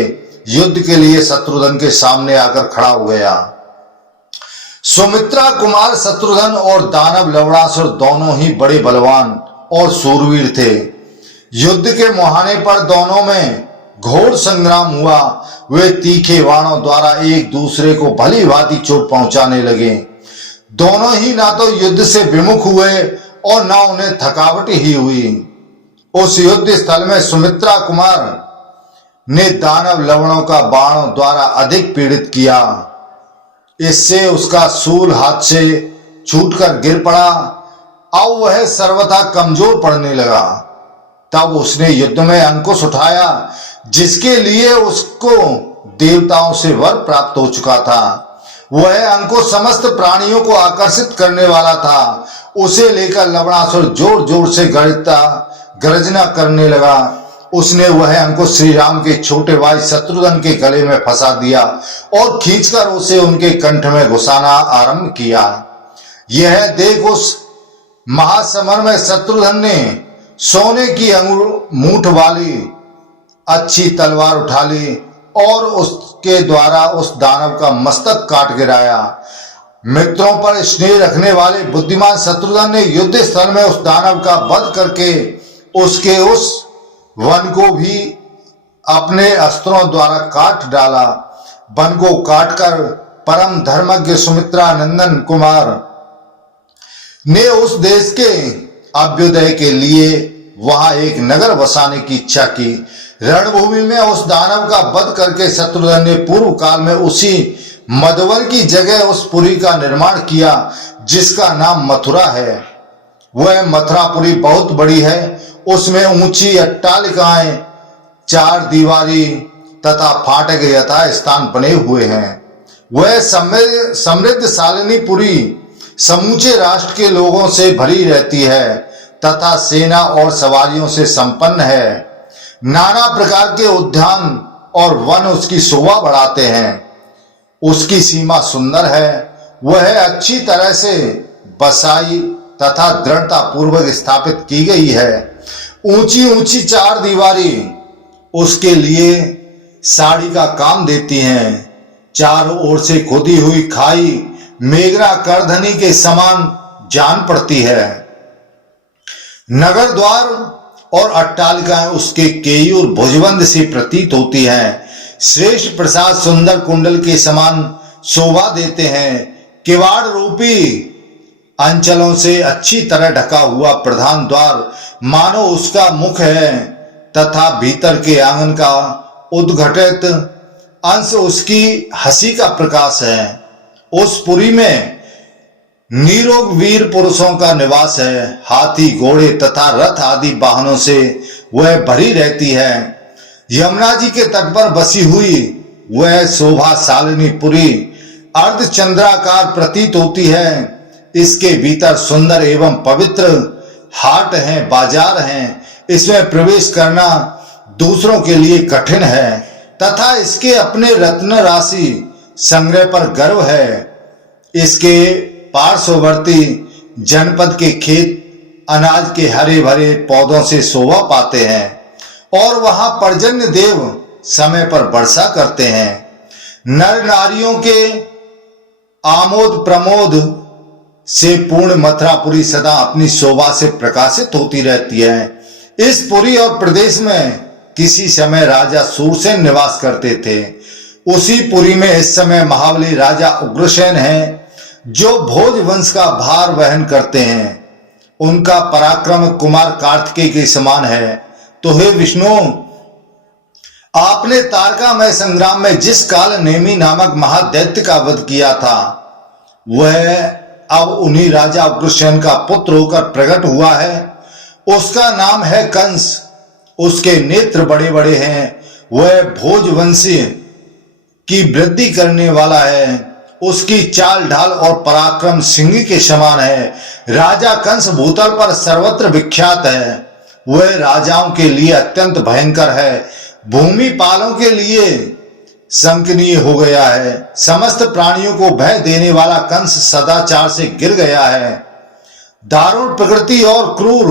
युद्ध के लिए शत्रुघ्न के सामने आकर खड़ा हो गया। सुमित्रा कुमार शत्रुघ्न और दानव लवणासुर दोनों ही बड़े बलवान और सूरवीर थे। युद्ध के मुहाने पर दोनों में घोर संग्राम हुआ। वे तीखे बाणों द्वारा एक दूसरे को भली भांति चोट पहुंचाने लगे। दोनों ही ना तो युद्ध से विमुख हुए और ना उन्हें थकावट ही हुई। उस युद्ध स्थल में सुमित्रा कुमार ने दानव लवणों का बाणों द्वारा अधिक पीड़ित किया। इससे उसका शूल हाथ से छूटकर गिर पड़ा। अब वह सर्वथा कमजोर पड़ने लगा। तब उसने युद्ध में अंकुश उठाया जिसके लिए उसको देवताओं से वर प्राप्त हो चुका था। वह अंकुश समस्त प्राणियों को आकर्षित करने वाला था। उसे लेकर लवणासुर जोर जोर से गर्जना करने लगा। उसने वह अंकुश श्री राम के छोटे भाई शत्रुघ्न के गले में फंसा दिया और खींचकर उसे उनके कंठ में घुसाना आरंभ किया। यह देख उस महासमर में शत्रुघ्न ने सोने की मूठ वाली अच्छी तलवार उठा ली और उसके द्वारा उस दानव का मस्तक काट गिराया। मित्रों पर स्नेह रखने वाले बुद्धिमान शत्रुघ्न ने युद्ध स्थल में उस दानव का वध करके उसके उस वन को भी अपने अस्त्रों द्वारा काट डाला। वन को काटकर परम धर्मज्ञ सुमित्रा नंदन कुमार ने उस देश के अभ्युदय के लिए वहां एक नगर बसाने की इच्छा की। रणभूमि में उस दानव का वध करके शत्रुघ्न ने पूर्व काल में उसी मधुवर की जगह उस पुरी का निर्माण किया जिसका नाम मथुरा है। वह मथुरापुरी बहुत बड़ी है। उसमें ऊंची अट्टालिकाएं, चार दीवारी तथा फाटक यथा स्थान बने हुए हैं। वह समृद्ध शालिनीपुरी समूचे राष्ट्र के लोगों से भरी रहती है तथा सेना और सवारियों से संपन्न है। नाना प्रकार के उद्यान और वन उसकी शोभा बढ़ाते हैं। उसकी सीमा सुंदर है, वह अच्छी तरह से बसाई तथा दृढ़ता पूर्वक स्थापित की गई है। ऊंची ऊंची चार दीवारी उसके लिए साड़ी का काम देती हैं। चारों ओर से खुदी हुई खाई मेघना करधनी के समान जान पड़ती है। नगर द्वार और अट्टालिकाएं उसके केयूर भुजबंद से प्रतीत होती हैं। श्रेष्ठ प्रसाद सुंदर कुंडल के समान शोभा देते हैं। किवाड़ रूपी अंचलों से अच्छी तरह ढका हुआ प्रधान द्वार मानो उसका मुख है तथा भीतर के आंगन का उद्घटित अंश उसकी हंसी का प्रकाश है। उस पुरी में निरोग वीर पुरुषों का निवास है। हाथी घोड़े तथा रथ आदि वाहनों से वह भरी रहती है। यमुना जी के तट पर बसी हुई वह शोभा शालिनी पुरी अर्धचंद्राकार प्रतीत होती है। इसके भीतर सुंदर एवं पवित्र हाट हैं, बाजार हैं। इसमें प्रवेश करना दूसरों के लिए कठिन है तथा इसके अपने रत्न राशि संग्रह पर गर्व है। इसके पार्श्ववर्ती जनपद के खेत अनाज के हरे भरे पौधों से शोभा पाते हैं और वहां पर्जन्य देव समय पर वर्षा करते हैं। नर नारियों के आमोद प्रमोद से पूर्ण मथुरापुरी सदा अपनी शोभा से प्रकाशित होती रहती है। इस पुरी और प्रदेश में किसी समय राजा सूरसेन निवास करते थे। उसी पुरी में इस समय महाबली राजा उग्रसेन हैं, जो भोज वंश का भार वहन करते हैं। उनका पराक्रम कुमार कार्तिकेय के समान है। तो हे विष्णु, आपने तारकामय संग्राम में जिस काल नेमी नामक महादैत्य का वध किया था, वह अब उन्हीं राजा उग्रसेन का पुत्र होकर प्रकट हुआ है। उसका नाम है कंस। उसके नेत्र बड़े बड़े हैं। वह भोजवंशी की वृद्धि करने वाला है। उसकी चाल ढाल और पराक्रम सिंह के समान है। राजा कंस भूतल पर सर्वत्र विख्यात है। वह राजाओं के लिए अत्यंत भयंकर है, भूमि पालों के लिए संकनीय हो गया है। समस्त प्राणियों को भय देने वाला कंस सदाचार से गिर गया है। दारुण प्रकृति और क्रूर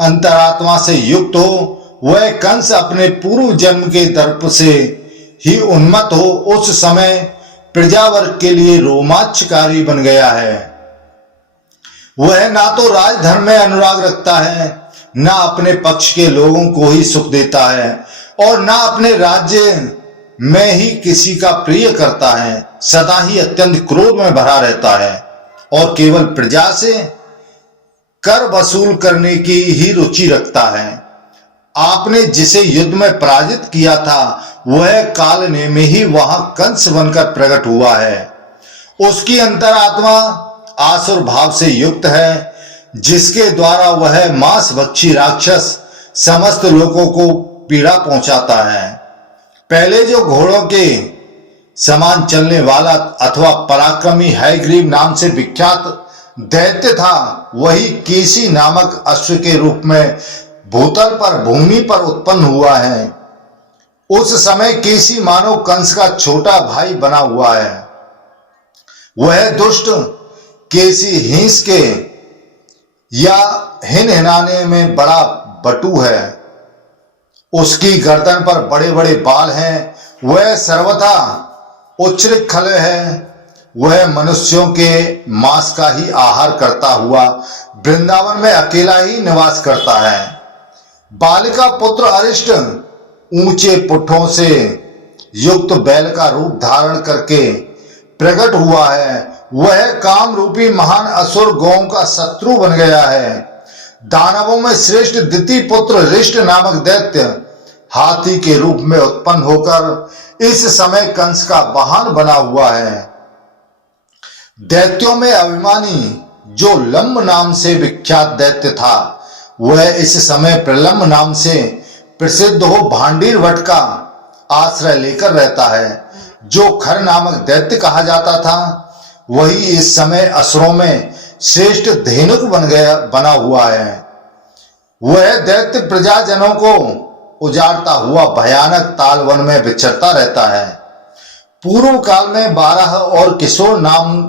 अंतरात्मा से युक्त हो वह कंस अपने पूर्व जन्म के दर्प से ही उन्मत्त हो उस समय प्रजावर्ग के लिए रोमांचकारी बन गया है। वह ना तो राजधर्म में अनुराग रखता है, ना अपने पक्ष के लोगों को ही सुख देता है और ना अपने राज्य में ही किसी का प्रिय करता है। सदा ही अत्यंत क्रोध में भरा रहता है और केवल प्रजा से कर वसूल करने की ही रुचि रखता है। आपने जिसे युद्ध में पराजित किया था, वह काल ने में ही वहां कंस बनकर प्रकट हुआ है। उसकी अंतरात्मा आसुर भाव से युक्त है, जिसके द्वारा वह मांस भक्षी राक्षस समस्त लोगों को पीड़ा पहुंचाता है। पहले जो घोड़ों के समान चलने वाला अथवा पराक्रमी हयग्रीव नाम से विख्यात दैत्य था, वही केसी नामक अश्व के रूप में भूतल पर भूमि पर उत्पन्न हुआ है। उस समय केसी मानो कंस का छोटा भाई बना हुआ है। वह दुष्ट केसी हिंस के या हिनहिनाने में बड़ा बटु है। उसकी गर्दन पर बड़े बड़े बाल हैं। वह सर्वथा उच्छृंखल है। वह मनुष्यों के मांस का ही आहार करता हुआ वृंदावन में अकेला ही निवास करता है। बालिका पुत्र अरिष्ट ऊंचे पुट्ठों से युक्त बैल का रूप धारण करके प्रकट हुआ है। वह काम रूपी महान असुर गौं का शत्रु बन गया है। दानवों में श्रेष्ठ द्वितीय पुत्र रिष्ट नामक दैत्य हाथी के रूप में उत्पन्न होकर इस समय कंस का वाहन बना हुआ है। दैत्यों में अभिमानी जो लंब नाम से विख्यात दैत्य था, वह इस समय प्रलंब नाम से प्रसिद्ध हो भांडीर वट का आश्रय लेकर रहता है। जो खर नामक दैत्य कहा जाता था, वही इस समय असुरों में श्रेष्ठ धेनुक बना हुआ है। वह दैत्य प्रजाजनों को उजाड़ता हुआ भयानक ताल वन में विचरता रहता है। पूर्व काल में बारह और किशोर नाम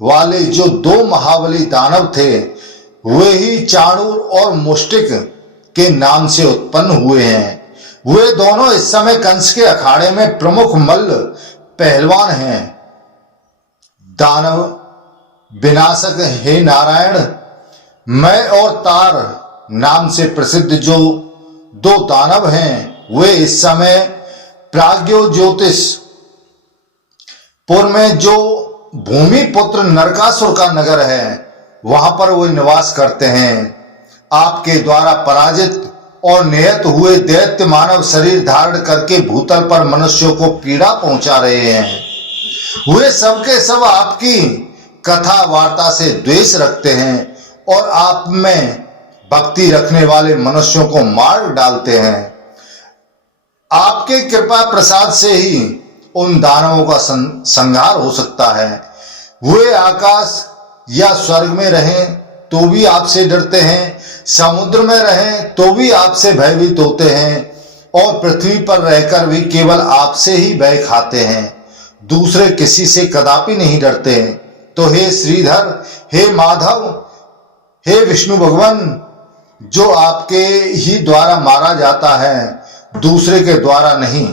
वाले जो दो महाबली दानव थे, वे ही चाणूर और मुष्टिक के नाम से उत्पन्न हुए हैं। वे दोनों इस समय कंस के अखाड़े में प्रमुख मल्ल पहलवान हैं। दानव विनाशक हे नारायण, मैं और तार नाम से प्रसिद्ध जो दो दानव हैं, वे इस समय प्राग्यो ज्योतिष पुर में जो भूमि पुत्र नरकासुर का नगर है, वहां पर वे निवास करते हैं। आपके द्वारा पराजित और निहत हुए दैत्य मानव शरीर धारण करके भूतल पर मनुष्यों को पीड़ा पहुंचा रहे हैं। वे सबके सब आपकी कथा वार्ता से द्वेष रखते हैं और आप में भक्ति रखने वाले मनुष्यों को मार डालते हैं। आपके कृपा प्रसाद से ही उन दानवों का संहार हो सकता है। वे आकाश या स्वर्ग में रहें तो भी आपसे डरते हैं, समुद्र में रहें तो भी आपसे भयभीत होते हैं और पृथ्वी पर रहकर भी केवल आपसे ही भय खाते हैं, दूसरे किसी से कदापि नहीं डरते हैं। तो हे श्रीधर, हे माधव, हे विष्णु भगवान, जो आपके ही द्वारा मारा जाता है, दूसरे के द्वारा नहीं,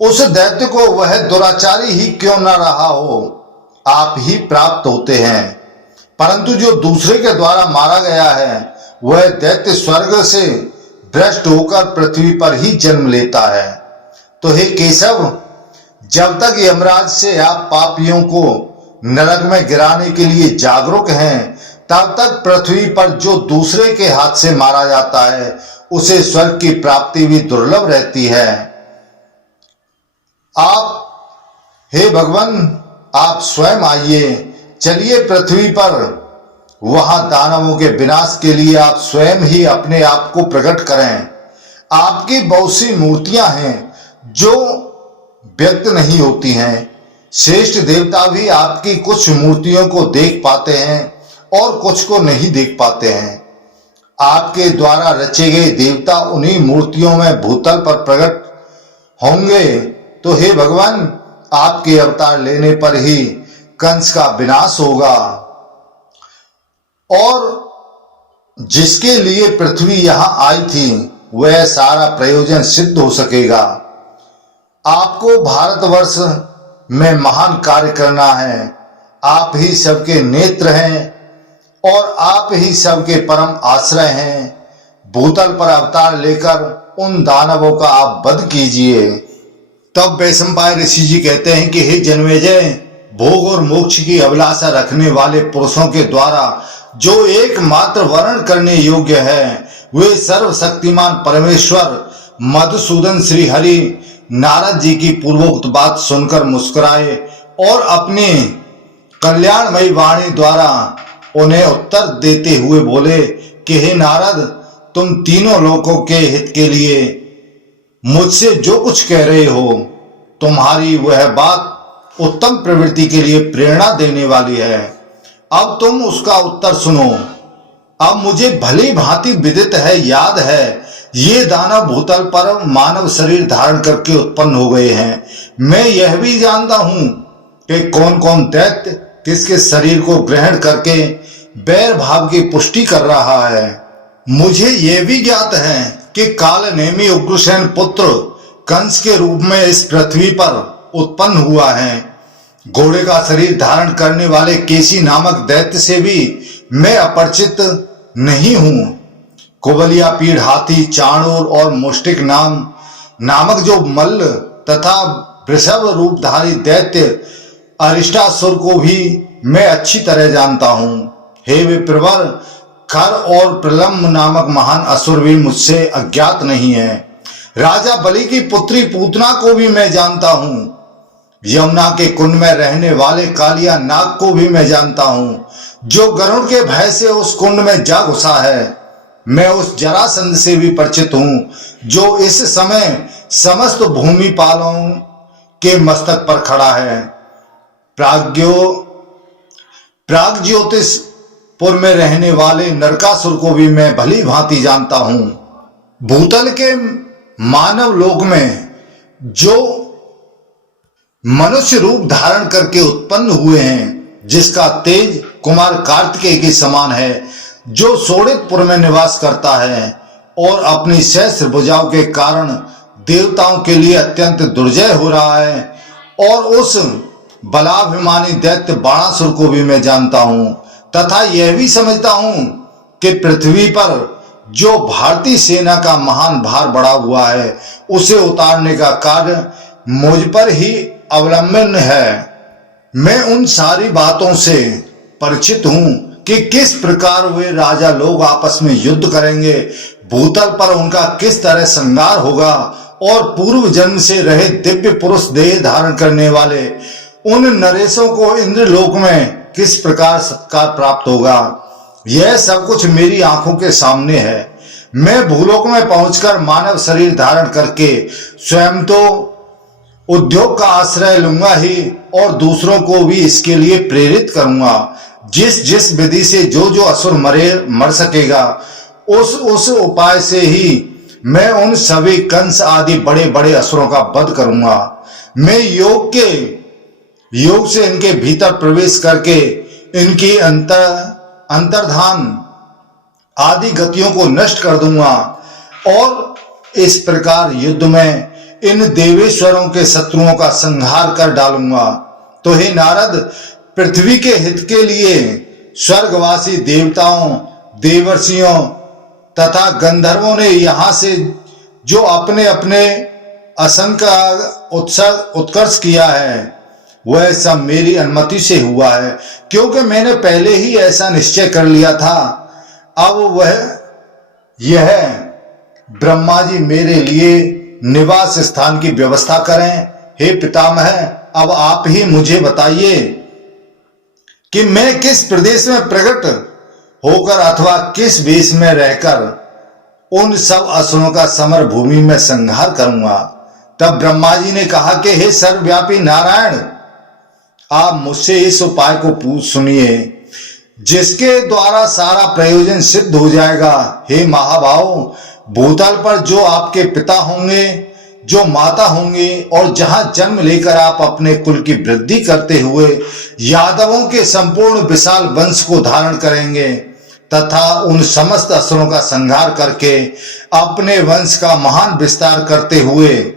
उस दैत्य को वह दुराचारी ही क्यों न रहा हो, आप ही प्राप्त होते हैं। परंतु जो दूसरे के द्वारा मारा गया है, वह दैत्य स्वर्ग से भ्रष्ट होकर पृथ्वी पर ही जन्म लेता है। तो हे केशव, जब तक यमराज से आप पापियों को नरक में गिराने के लिए जागरूक हैं, तब तक पृथ्वी पर जो दूसरे के हाथ से मारा जाता है, उसे स्वर्ग की प्राप्ति भी दुर्लभ रहती है। आप हे भगवान, आप स्वयं आइए, चलिए पृथ्वी पर, वहां दानवों के विनाश के लिए आप स्वयं ही अपने आप को प्रकट करें। आपकी बहुत सी मूर्तियां हैं जो व्यक्त नहीं होती हैं। श्रेष्ठ देवता भी आपकी कुछ मूर्तियों को देख पाते हैं और कुछ को नहीं देख पाते हैं। आपके द्वारा रचे गए देवता उन्हीं मूर्तियों में भूतल पर प्रकट होंगे। तो हे भगवान, आपके अवतार लेने पर ही कंस का विनाश होगा और जिसके लिए पृथ्वी यहां आई थी, वह सारा प्रयोजन सिद्ध हो सकेगा। आपको भारतवर्ष में महान कार्य करना है। आप ही सबके नेत्र हैं और आप ही सबके परम आश्रय हैं। भूतल पर अवतार लेकर उन दानवों का आप वध कीजिए। तब वैशंपायन ऋषि जी कहते हैं कि हे जन्मेजय, भोग और मोक्ष की अभिलाषा रखने वाले पुरुषों के द्वारा जो एकमात्र वर्ण करने योग्य है, वे सर्वशक्तिमान परमेश्वर मधुसूदन श्री हरि नारद जी की पूर्वोक्त बात सुनकर मुस्कुराए और अपने कल्याणमयी वाणी द्वारा उन्हें उत्तर देते हुए बोले कि हे नारद, तुम तीनों लोकों के हित के लिए मुझसे जो कुछ कह रहे हो, तुम्हारी वह बात उत्तम प्रवृत्ति के लिए प्रेरणा देने वाली है। अब तुम उसका उत्तर सुनो। अब मुझे भली भांति विदित है, याद है, ये दानव भूतल पर मानव शरीर धारण करके उत्पन्न हो गए हैं। मैं यह भी जानता हूं कि कौन कौन दैत्य किसके शरीर को ग्रहण करके बैर भाव की पुष्टि कर रहा है। मुझे यह भी ज्ञात है कि काल नेमी उग्रसेन पुत्र कंस के रूप में इस पृथ्वी पर उत्पन्न हुआ है। घोड़े का शरीर धारण करने वाले केसी नामक दैत्य से भी मैं अपरिचित नहीं हूं। कुबलिया पीढ़ हाथी, चाणूर और मुष्टिक नामक जो मल्ल तथा वृषभ रूपधारी दैत्य अरिष्टासुर को भी मैं अच्छी तरह जानता हूं। हे विप्रवर, खर और प्रलम्ब नामक महान असुर भी मुझसे अज्ञात नहीं है। राजा बलि की पुत्री पूतना को भी मैं जानता हूं। यमुना के कुंड में रहने वाले कालिया नाग को भी मैं जानता हूं, जो गरुड़ के भय से उस कुंड में जा घुसा है। मैं उस जरासंध से भी परिचित हूं, जो इस समय समस्त भूमिपालों के मस्तक पर खड़ा है। प्राग्ज्योतिषपुर में रहने वाले नरकासुर को भी मैं भली भांति जानता हूं। भूतल के मानव लोक में जो मनुष्य रूप धारण करके उत्पन्न हुए हैं, जिसका तेज कुमार कार्तिकेय के समान है, जो शोणितपुर में निवास करता है और अपनी सहस्त्र भुजाओं के कारण देवताओं के लिए अत्यंत दुर्जय हो रहा है, और उस बलाभिमानी दैत्य बाणासुर को भी मैं जानता हूं, तथा यह भी समझता हूं कि पृथ्वी पर जो भारतीय सेना का महान भार बढ़ा हुआ है, उसे उतारने का कार्य मुझ पर ही अवलंबन है। मैं उन सारी बातों से परिचित हूं कि किस प्रकार वे राजा लोग आपस में युद्ध करेंगे, भूतल पर उनका किस तरह संहार होगा, और पूर्व जन्म से रहे दिव्य पुरुष देह धारण करने वाले उन नरेशों को इंद्रलोक में किस प्रकार सत्कार प्राप्त होगा। यह सब कुछ मेरी आंखों के सामने है। मैं भूलोक में पहुंचकर मानव शरीर धारण करके स्वयं तो उद्योग का आश्रय लूंगा ही, और दूसरों को भी इसके लिए प्रेरित करूंगा। जिस जिस विधि से जो जो असुर मर सकेगा, उस उपाय से ही मैं उन सभी कंस आदि बड़े बड़े असुरों का वध करूंगा। मैं योग से इनके भीतर प्रवेश करके इनकी अंतर्धान आदि गतियों को नष्ट कर दूंगा, और इस प्रकार युद्ध में इन देवेश्वरों के शत्रुओं का संहार कर डालूंगा। तो हे नारद, पृथ्वी के हित के लिए स्वर्गवासी देवताओं, देवर्षियों तथा गंधर्वों ने यहां से जो अपने अपने असंख्य उत्कर्ष किया है, वह सब मेरी अनुमति से हुआ है, क्योंकि मैंने पहले ही ऐसा निश्चय कर लिया था। अब यह ब्रह्मा जी मेरे लिए निवास स्थान की व्यवस्था करें। हे पितामह, अब आप ही मुझे बताइए कि मैं किस प्रदेश में प्रकट होकर अथवा किस वेश में रहकर उन सब असुरों का समर भूमि में संहार करूंगा। तब ब्रह्मा जी ने कहा कि हे सर्वव्यापी नारायण, आप मुझसे इस उपाय को सुनिए, जिसके द्वारा सारा प्रयोजन सिद्ध हो जाएगा। हे महाभाव, भूतल पर जो आपके पिता होंगे, जो माता होंगी, और जहां जन्म लेकर आप अपने कुल की वृद्धि करते हुए यादवों के संपूर्ण विशाल वंश को धारण करेंगे, तथा उन समस्त असुरों का संहार करके अपने वंश का महान विस्तार करते हुए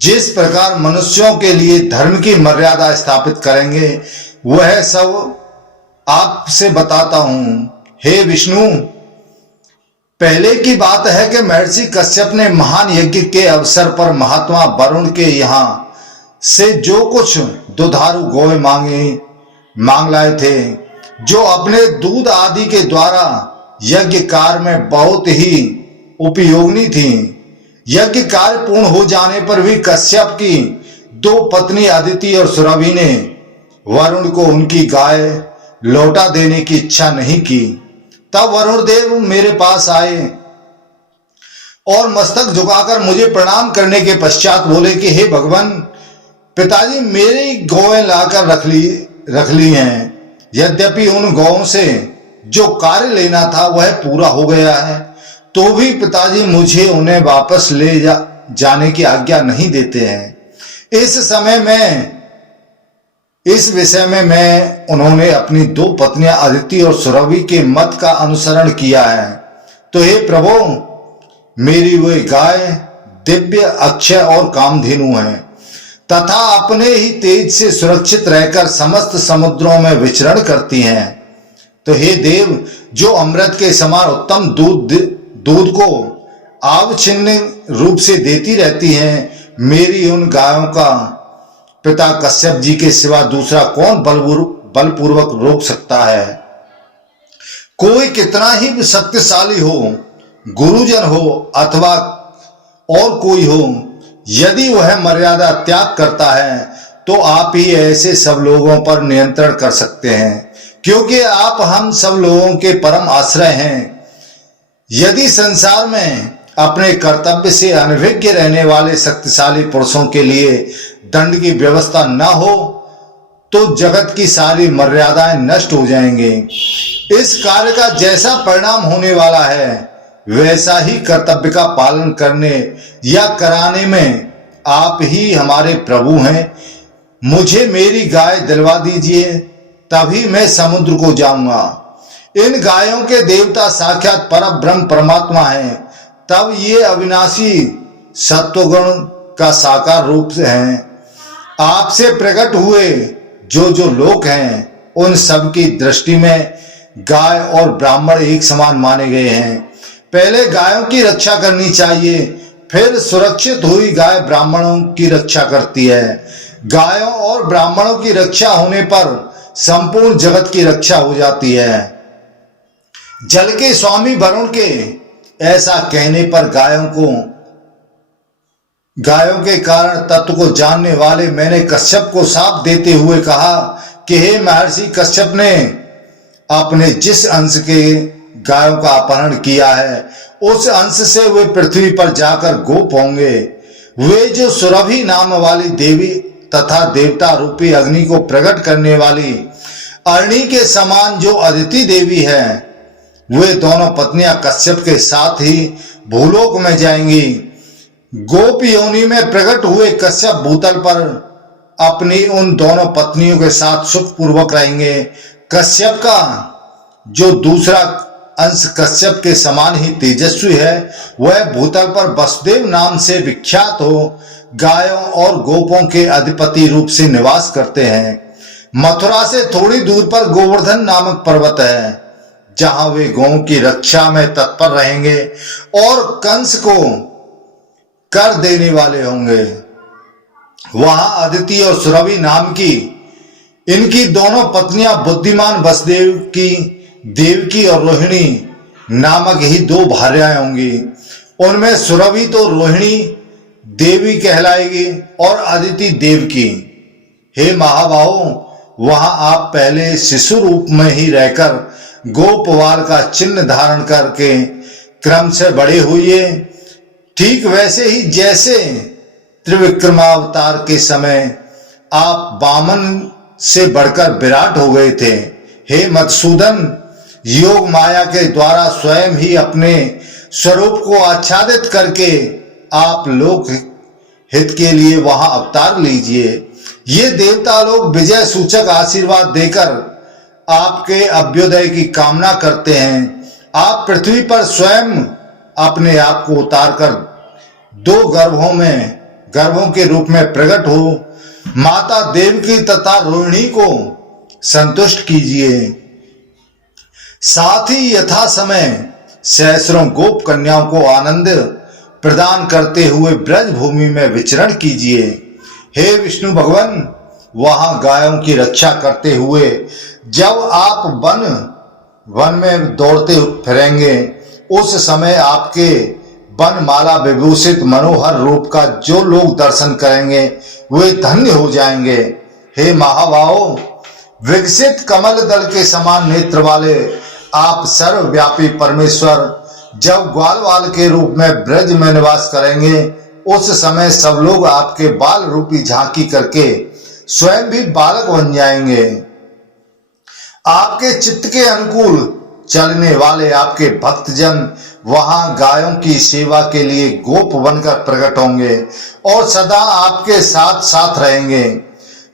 जिस प्रकार मनुष्यों के लिए धर्म की मर्यादा स्थापित करेंगे, वह सब आपसे बताता हूं। हे विष्णु, पहले की बात है कि महर्षि कश्यप ने महान यज्ञ के अवसर पर महात्मा वरुण के यहां से जो कुछ दुधारू गौएं मांग लाए थे, जो अपने दूध आदि के द्वारा यज्ञ कार्य में बहुत ही उपयोगी थी। यज्ञ कार्य पूर्ण हो जाने पर भी कश्यप की दो पत्नी अदिति और सुरभि ने वरुण को उनकी गाय लौटा देने की इच्छा नहीं की। तब वरुण देव मेरे पास आए और मस्तक झुकाकर मुझे प्रणाम करने के पश्चात बोले कि हे भगवान, पिताजी मेरी गौएं लाकर रख ली हैं। यद्यपि उन गौओं से जो कार्य लेना था वह पूरा हो गया है, तो भी पिताजी मुझे उन्हें वापस ले जाने की आज्ञा नहीं देते हैं। इस विषय में उन्होंने अपनी दो पत्नियां अदिति और सुरभि के मत का अनुसरण किया है। तो हे प्रभु, मेरी वे गाय दिव्य, अक्षय और कामधेनु है, तथा अपने ही तेज से सुरक्षित रहकर समस्त समुद्रों में विचरण करती हैं। तो हे देव, जो अमृत के समान उत्तम दूध को अवच्छिन्न रूप से देती रहती हैं, मेरी उन गायों का पिता कश्यप जी के सिवा दूसरा कौन बलपूर्वक रोक सकता है। कोई कितना ही शक्तिशाली हो, गुरुजन हो अथवा और कोई हो, यदि वह मर्यादा त्याग करता है तो आप ही ऐसे सब लोगों पर नियंत्रण कर सकते हैं, क्योंकि आप हम सब लोगों के परम आश्रय हैं। यदि संसार में अपने कर्तव्य से अनभिज्ञ रहने वाले शक्तिशाली पुरुषों के लिए दंड की व्यवस्था न हो, तो जगत की सारी मर्यादाएं नष्ट हो जाएंगी। इस कार्य का जैसा परिणाम होने वाला है, वैसा ही कर्तव्य का पालन करने या कराने में आप ही हमारे प्रभु हैं। मुझे मेरी गाय दिलवा दीजिए, तभी मैं समुद्र को जाऊंगा। इन गायों के देवता साक्षात परब्रह्म परमात्मा हैं, तब ये अविनाशी सत्वगुण का साकार रूप से हैं। आपसे प्रकट हुए जो लोक हैं, उन सब की दृष्टि में गाय और ब्राह्मण एक समान माने गए हैं। पहले गायों की रक्षा करनी चाहिए, फिर सुरक्षित हुई गाय ब्राह्मणों की रक्षा करती है। गायों और ब्राह्मणों की रक्षा होने पर संपूर्ण जगत की रक्षा हो जाती है। जल के स्वामी वरुण के ऐसा कहने पर गायों के कारण तत्व को जानने वाले मैंने कश्यप को शाप देते हुए कहा कि हे महर्षि कश्यप ने अपने जिस अंश के गायों का अपहरण किया है, उस अंश से वे पृथ्वी पर जाकर गोप होंगे। वे जो सुरभि नाम वाली देवी तथा देवता रूपी अग्नि को प्रकट करने वाली अरणी के समान जो अदिति देवी है, वे दोनों पत्नियां कश्यप के साथ ही भूलोक में जाएंगी। गोप योनि में प्रकट हुए कश्यप भूतल पर अपनी उन दोनों पत्नियों के साथ सुख पूर्वक रहेंगे। कश्यप का जो दूसरा अंश कश्यप के समान ही तेजस्वी है, वह भूतल पर वसुदेव नाम से विख्यात हो गायों और गोपों के अधिपति रूप से निवास करते हैं। मथुरा से थोड़ी दूर पर गोवर्धन नामक पर्वत है, जहां वे गौं की रक्षा में तत्पर रहेंगे और कंस को कर देने वाले होंगे। वहां अदिति और सुरभि नाम की इनकी दोनों पत्नियां बुद्धिमान वसुदेव की देवकी और रोहिणी नामक ही दो भार्याएं होंगी। उनमें सुरभि तो रोहिणी देवी कहलाएगी और अदिति देवकी। हे महाबाहो, वहां आप पहले शिशु रूप में ही रहकर गोपवाल का चिन्ह धारण करके क्रम से बड़े हुए, ठीक वैसे ही जैसे त्रिविक्रमावतार के समय आप वामन से बढ़कर विराट हो गए थे। हे मधुसूदन, योग माया के द्वारा स्वयं ही अपने स्वरूप को आच्छादित करके आप लोक हित के लिए वहां अवतार लीजिए। ये देवता लोग विजय सूचक आशीर्वाद देकर आपके अभ्युदय की कामना करते हैं। आप पृथ्वी पर स्वयं अपने आप को उतारकर दो गर्भों के रूप में प्रकट हो माता देवकी तथा रोहिणी को संतुष्ट कीजिए। साथ ही यथा समय सहस्रों गोप कन्याओं को आनंद प्रदान करते हुए ब्रज भूमि में विचरण कीजिए। हे विष्णु भगवान, वहां गायों की रक्षा करते हुए जब आप वन में दौड़ते फिरेंगे, उस समय आपके वनमाला विभूषित मनोहर रूप का जो लोग दर्शन करेंगे वे धन्य हो जाएंगे। हे महाबाहो, विकसित कमल दल के समान नेत्र वाले आप सर्वव्यापी परमेश्वर जब ग्वालवाल के रूप में ब्रज में निवास करेंगे, उस समय सब लोग आपके बाल रूपी झांकी करके स्वयं भी बालक बन जाएंगे। आपके चित्त के अनुकूल चलने वाले आपके भक्तजन वहां गायों की सेवा के लिए गोप बनकर प्रकट होंगे और सदा आपके साथ साथ रहेंगे।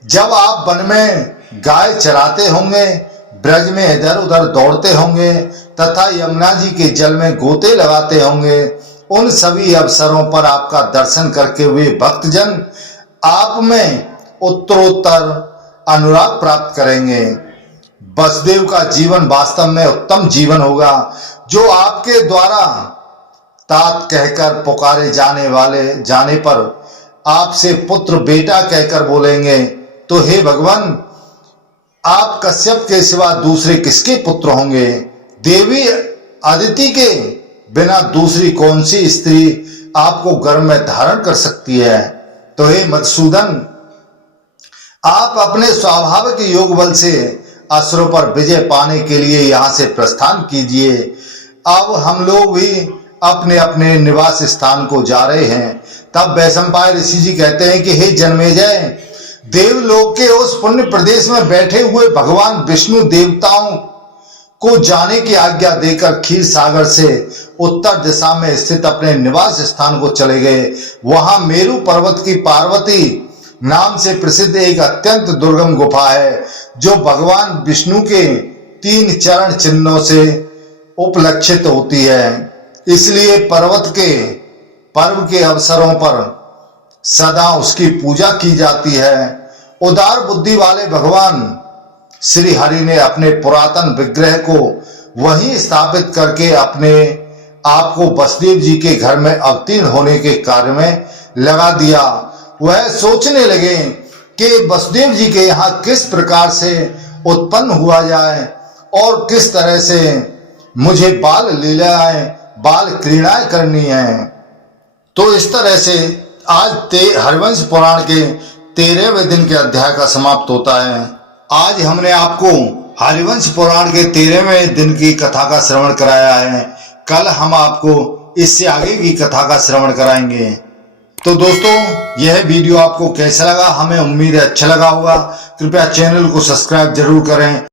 जब आप वन में गाय चराते होंगे, ब्रज में इधर उधर दौड़ते होंगे तथा यमुना जी के जल में गोते लगाते होंगे, उन सभी अवसरों पर आपका दर्शन करके वे भक्तजन आप में उत्तरोत्तर अनुराग प्राप्त करेंगे। वसुदेव का जीवन वास्तव में उत्तम जीवन होगा, जो आपके द्वारा तात कहकर पुकारे जाने पर आपसे पुत्र बेटा कहकर बोलेंगे। तो हे भगवान, आप कश्यप के सिवा दूसरे किसके पुत्र होंगे? देवी अदिति के बिना दूसरी कौन सी स्त्री आपको गर्भ में धारण कर सकती है? तो हे मधुसूदन, आप अपने स्वाभाविक योग बल से असुरों पर विजय पाने के लिए यहां से प्रस्थान कीजिए। अब हम लोग भी अपने अपने निवास स्थान को जा रहे हैं। तब वैशंपायन ऋषि जी कहते हैं कि हे जन्मेजय, देवलोक के उस पुण्य प्रदेश में बैठे हुए भगवान विष्णु देवताओं को जाने की आज्ञा देकर क्षीर सागर से उत्तर दिशा में स्थित अपने निवास स्थान को चले गए। वहां मेरु पर्वत की पार्वती नाम से प्रसिद्ध एक अत्यंत दुर्गम गुफा है, जो भगवान विष्णु के 3 चरण चिन्हों से उपलक्षित होती है। इसलिए पर्वत के पर्व के अवसरों पर सदा उसकी पूजा की जाती है। उदार बुद्धि वाले भगवान श्री हरि ने अपने पुरातन विग्रह को वहीं स्थापित करके अपने आप को वसुदेव जी के घर में अवतीर्ण होने के कार्य में लगा दिया। वह सोचने लगे कि वसुदेव जी के यहाँ किस प्रकार से उत्पन्न हुआ जाए और किस तरह से मुझे बाल लीलाएं, बाल क्रीड़ाएं करनी है। तो इस तरह से आज हरिवंश पुराण के 13वें दिन के अध्याय का समाप्त होता है। आज हमने आपको हरिवंश पुराण के 13वें दिन की कथा का श्रवण कराया है। कल हम आपको इससे आगे की कथा का श्रवण कराएंगे। तो दोस्तों, यह वीडियो आपको कैसा लगा? हमें उम्मीद है अच्छा लगा होगा। कृपया चैनल को सब्सक्राइब जरूर करें।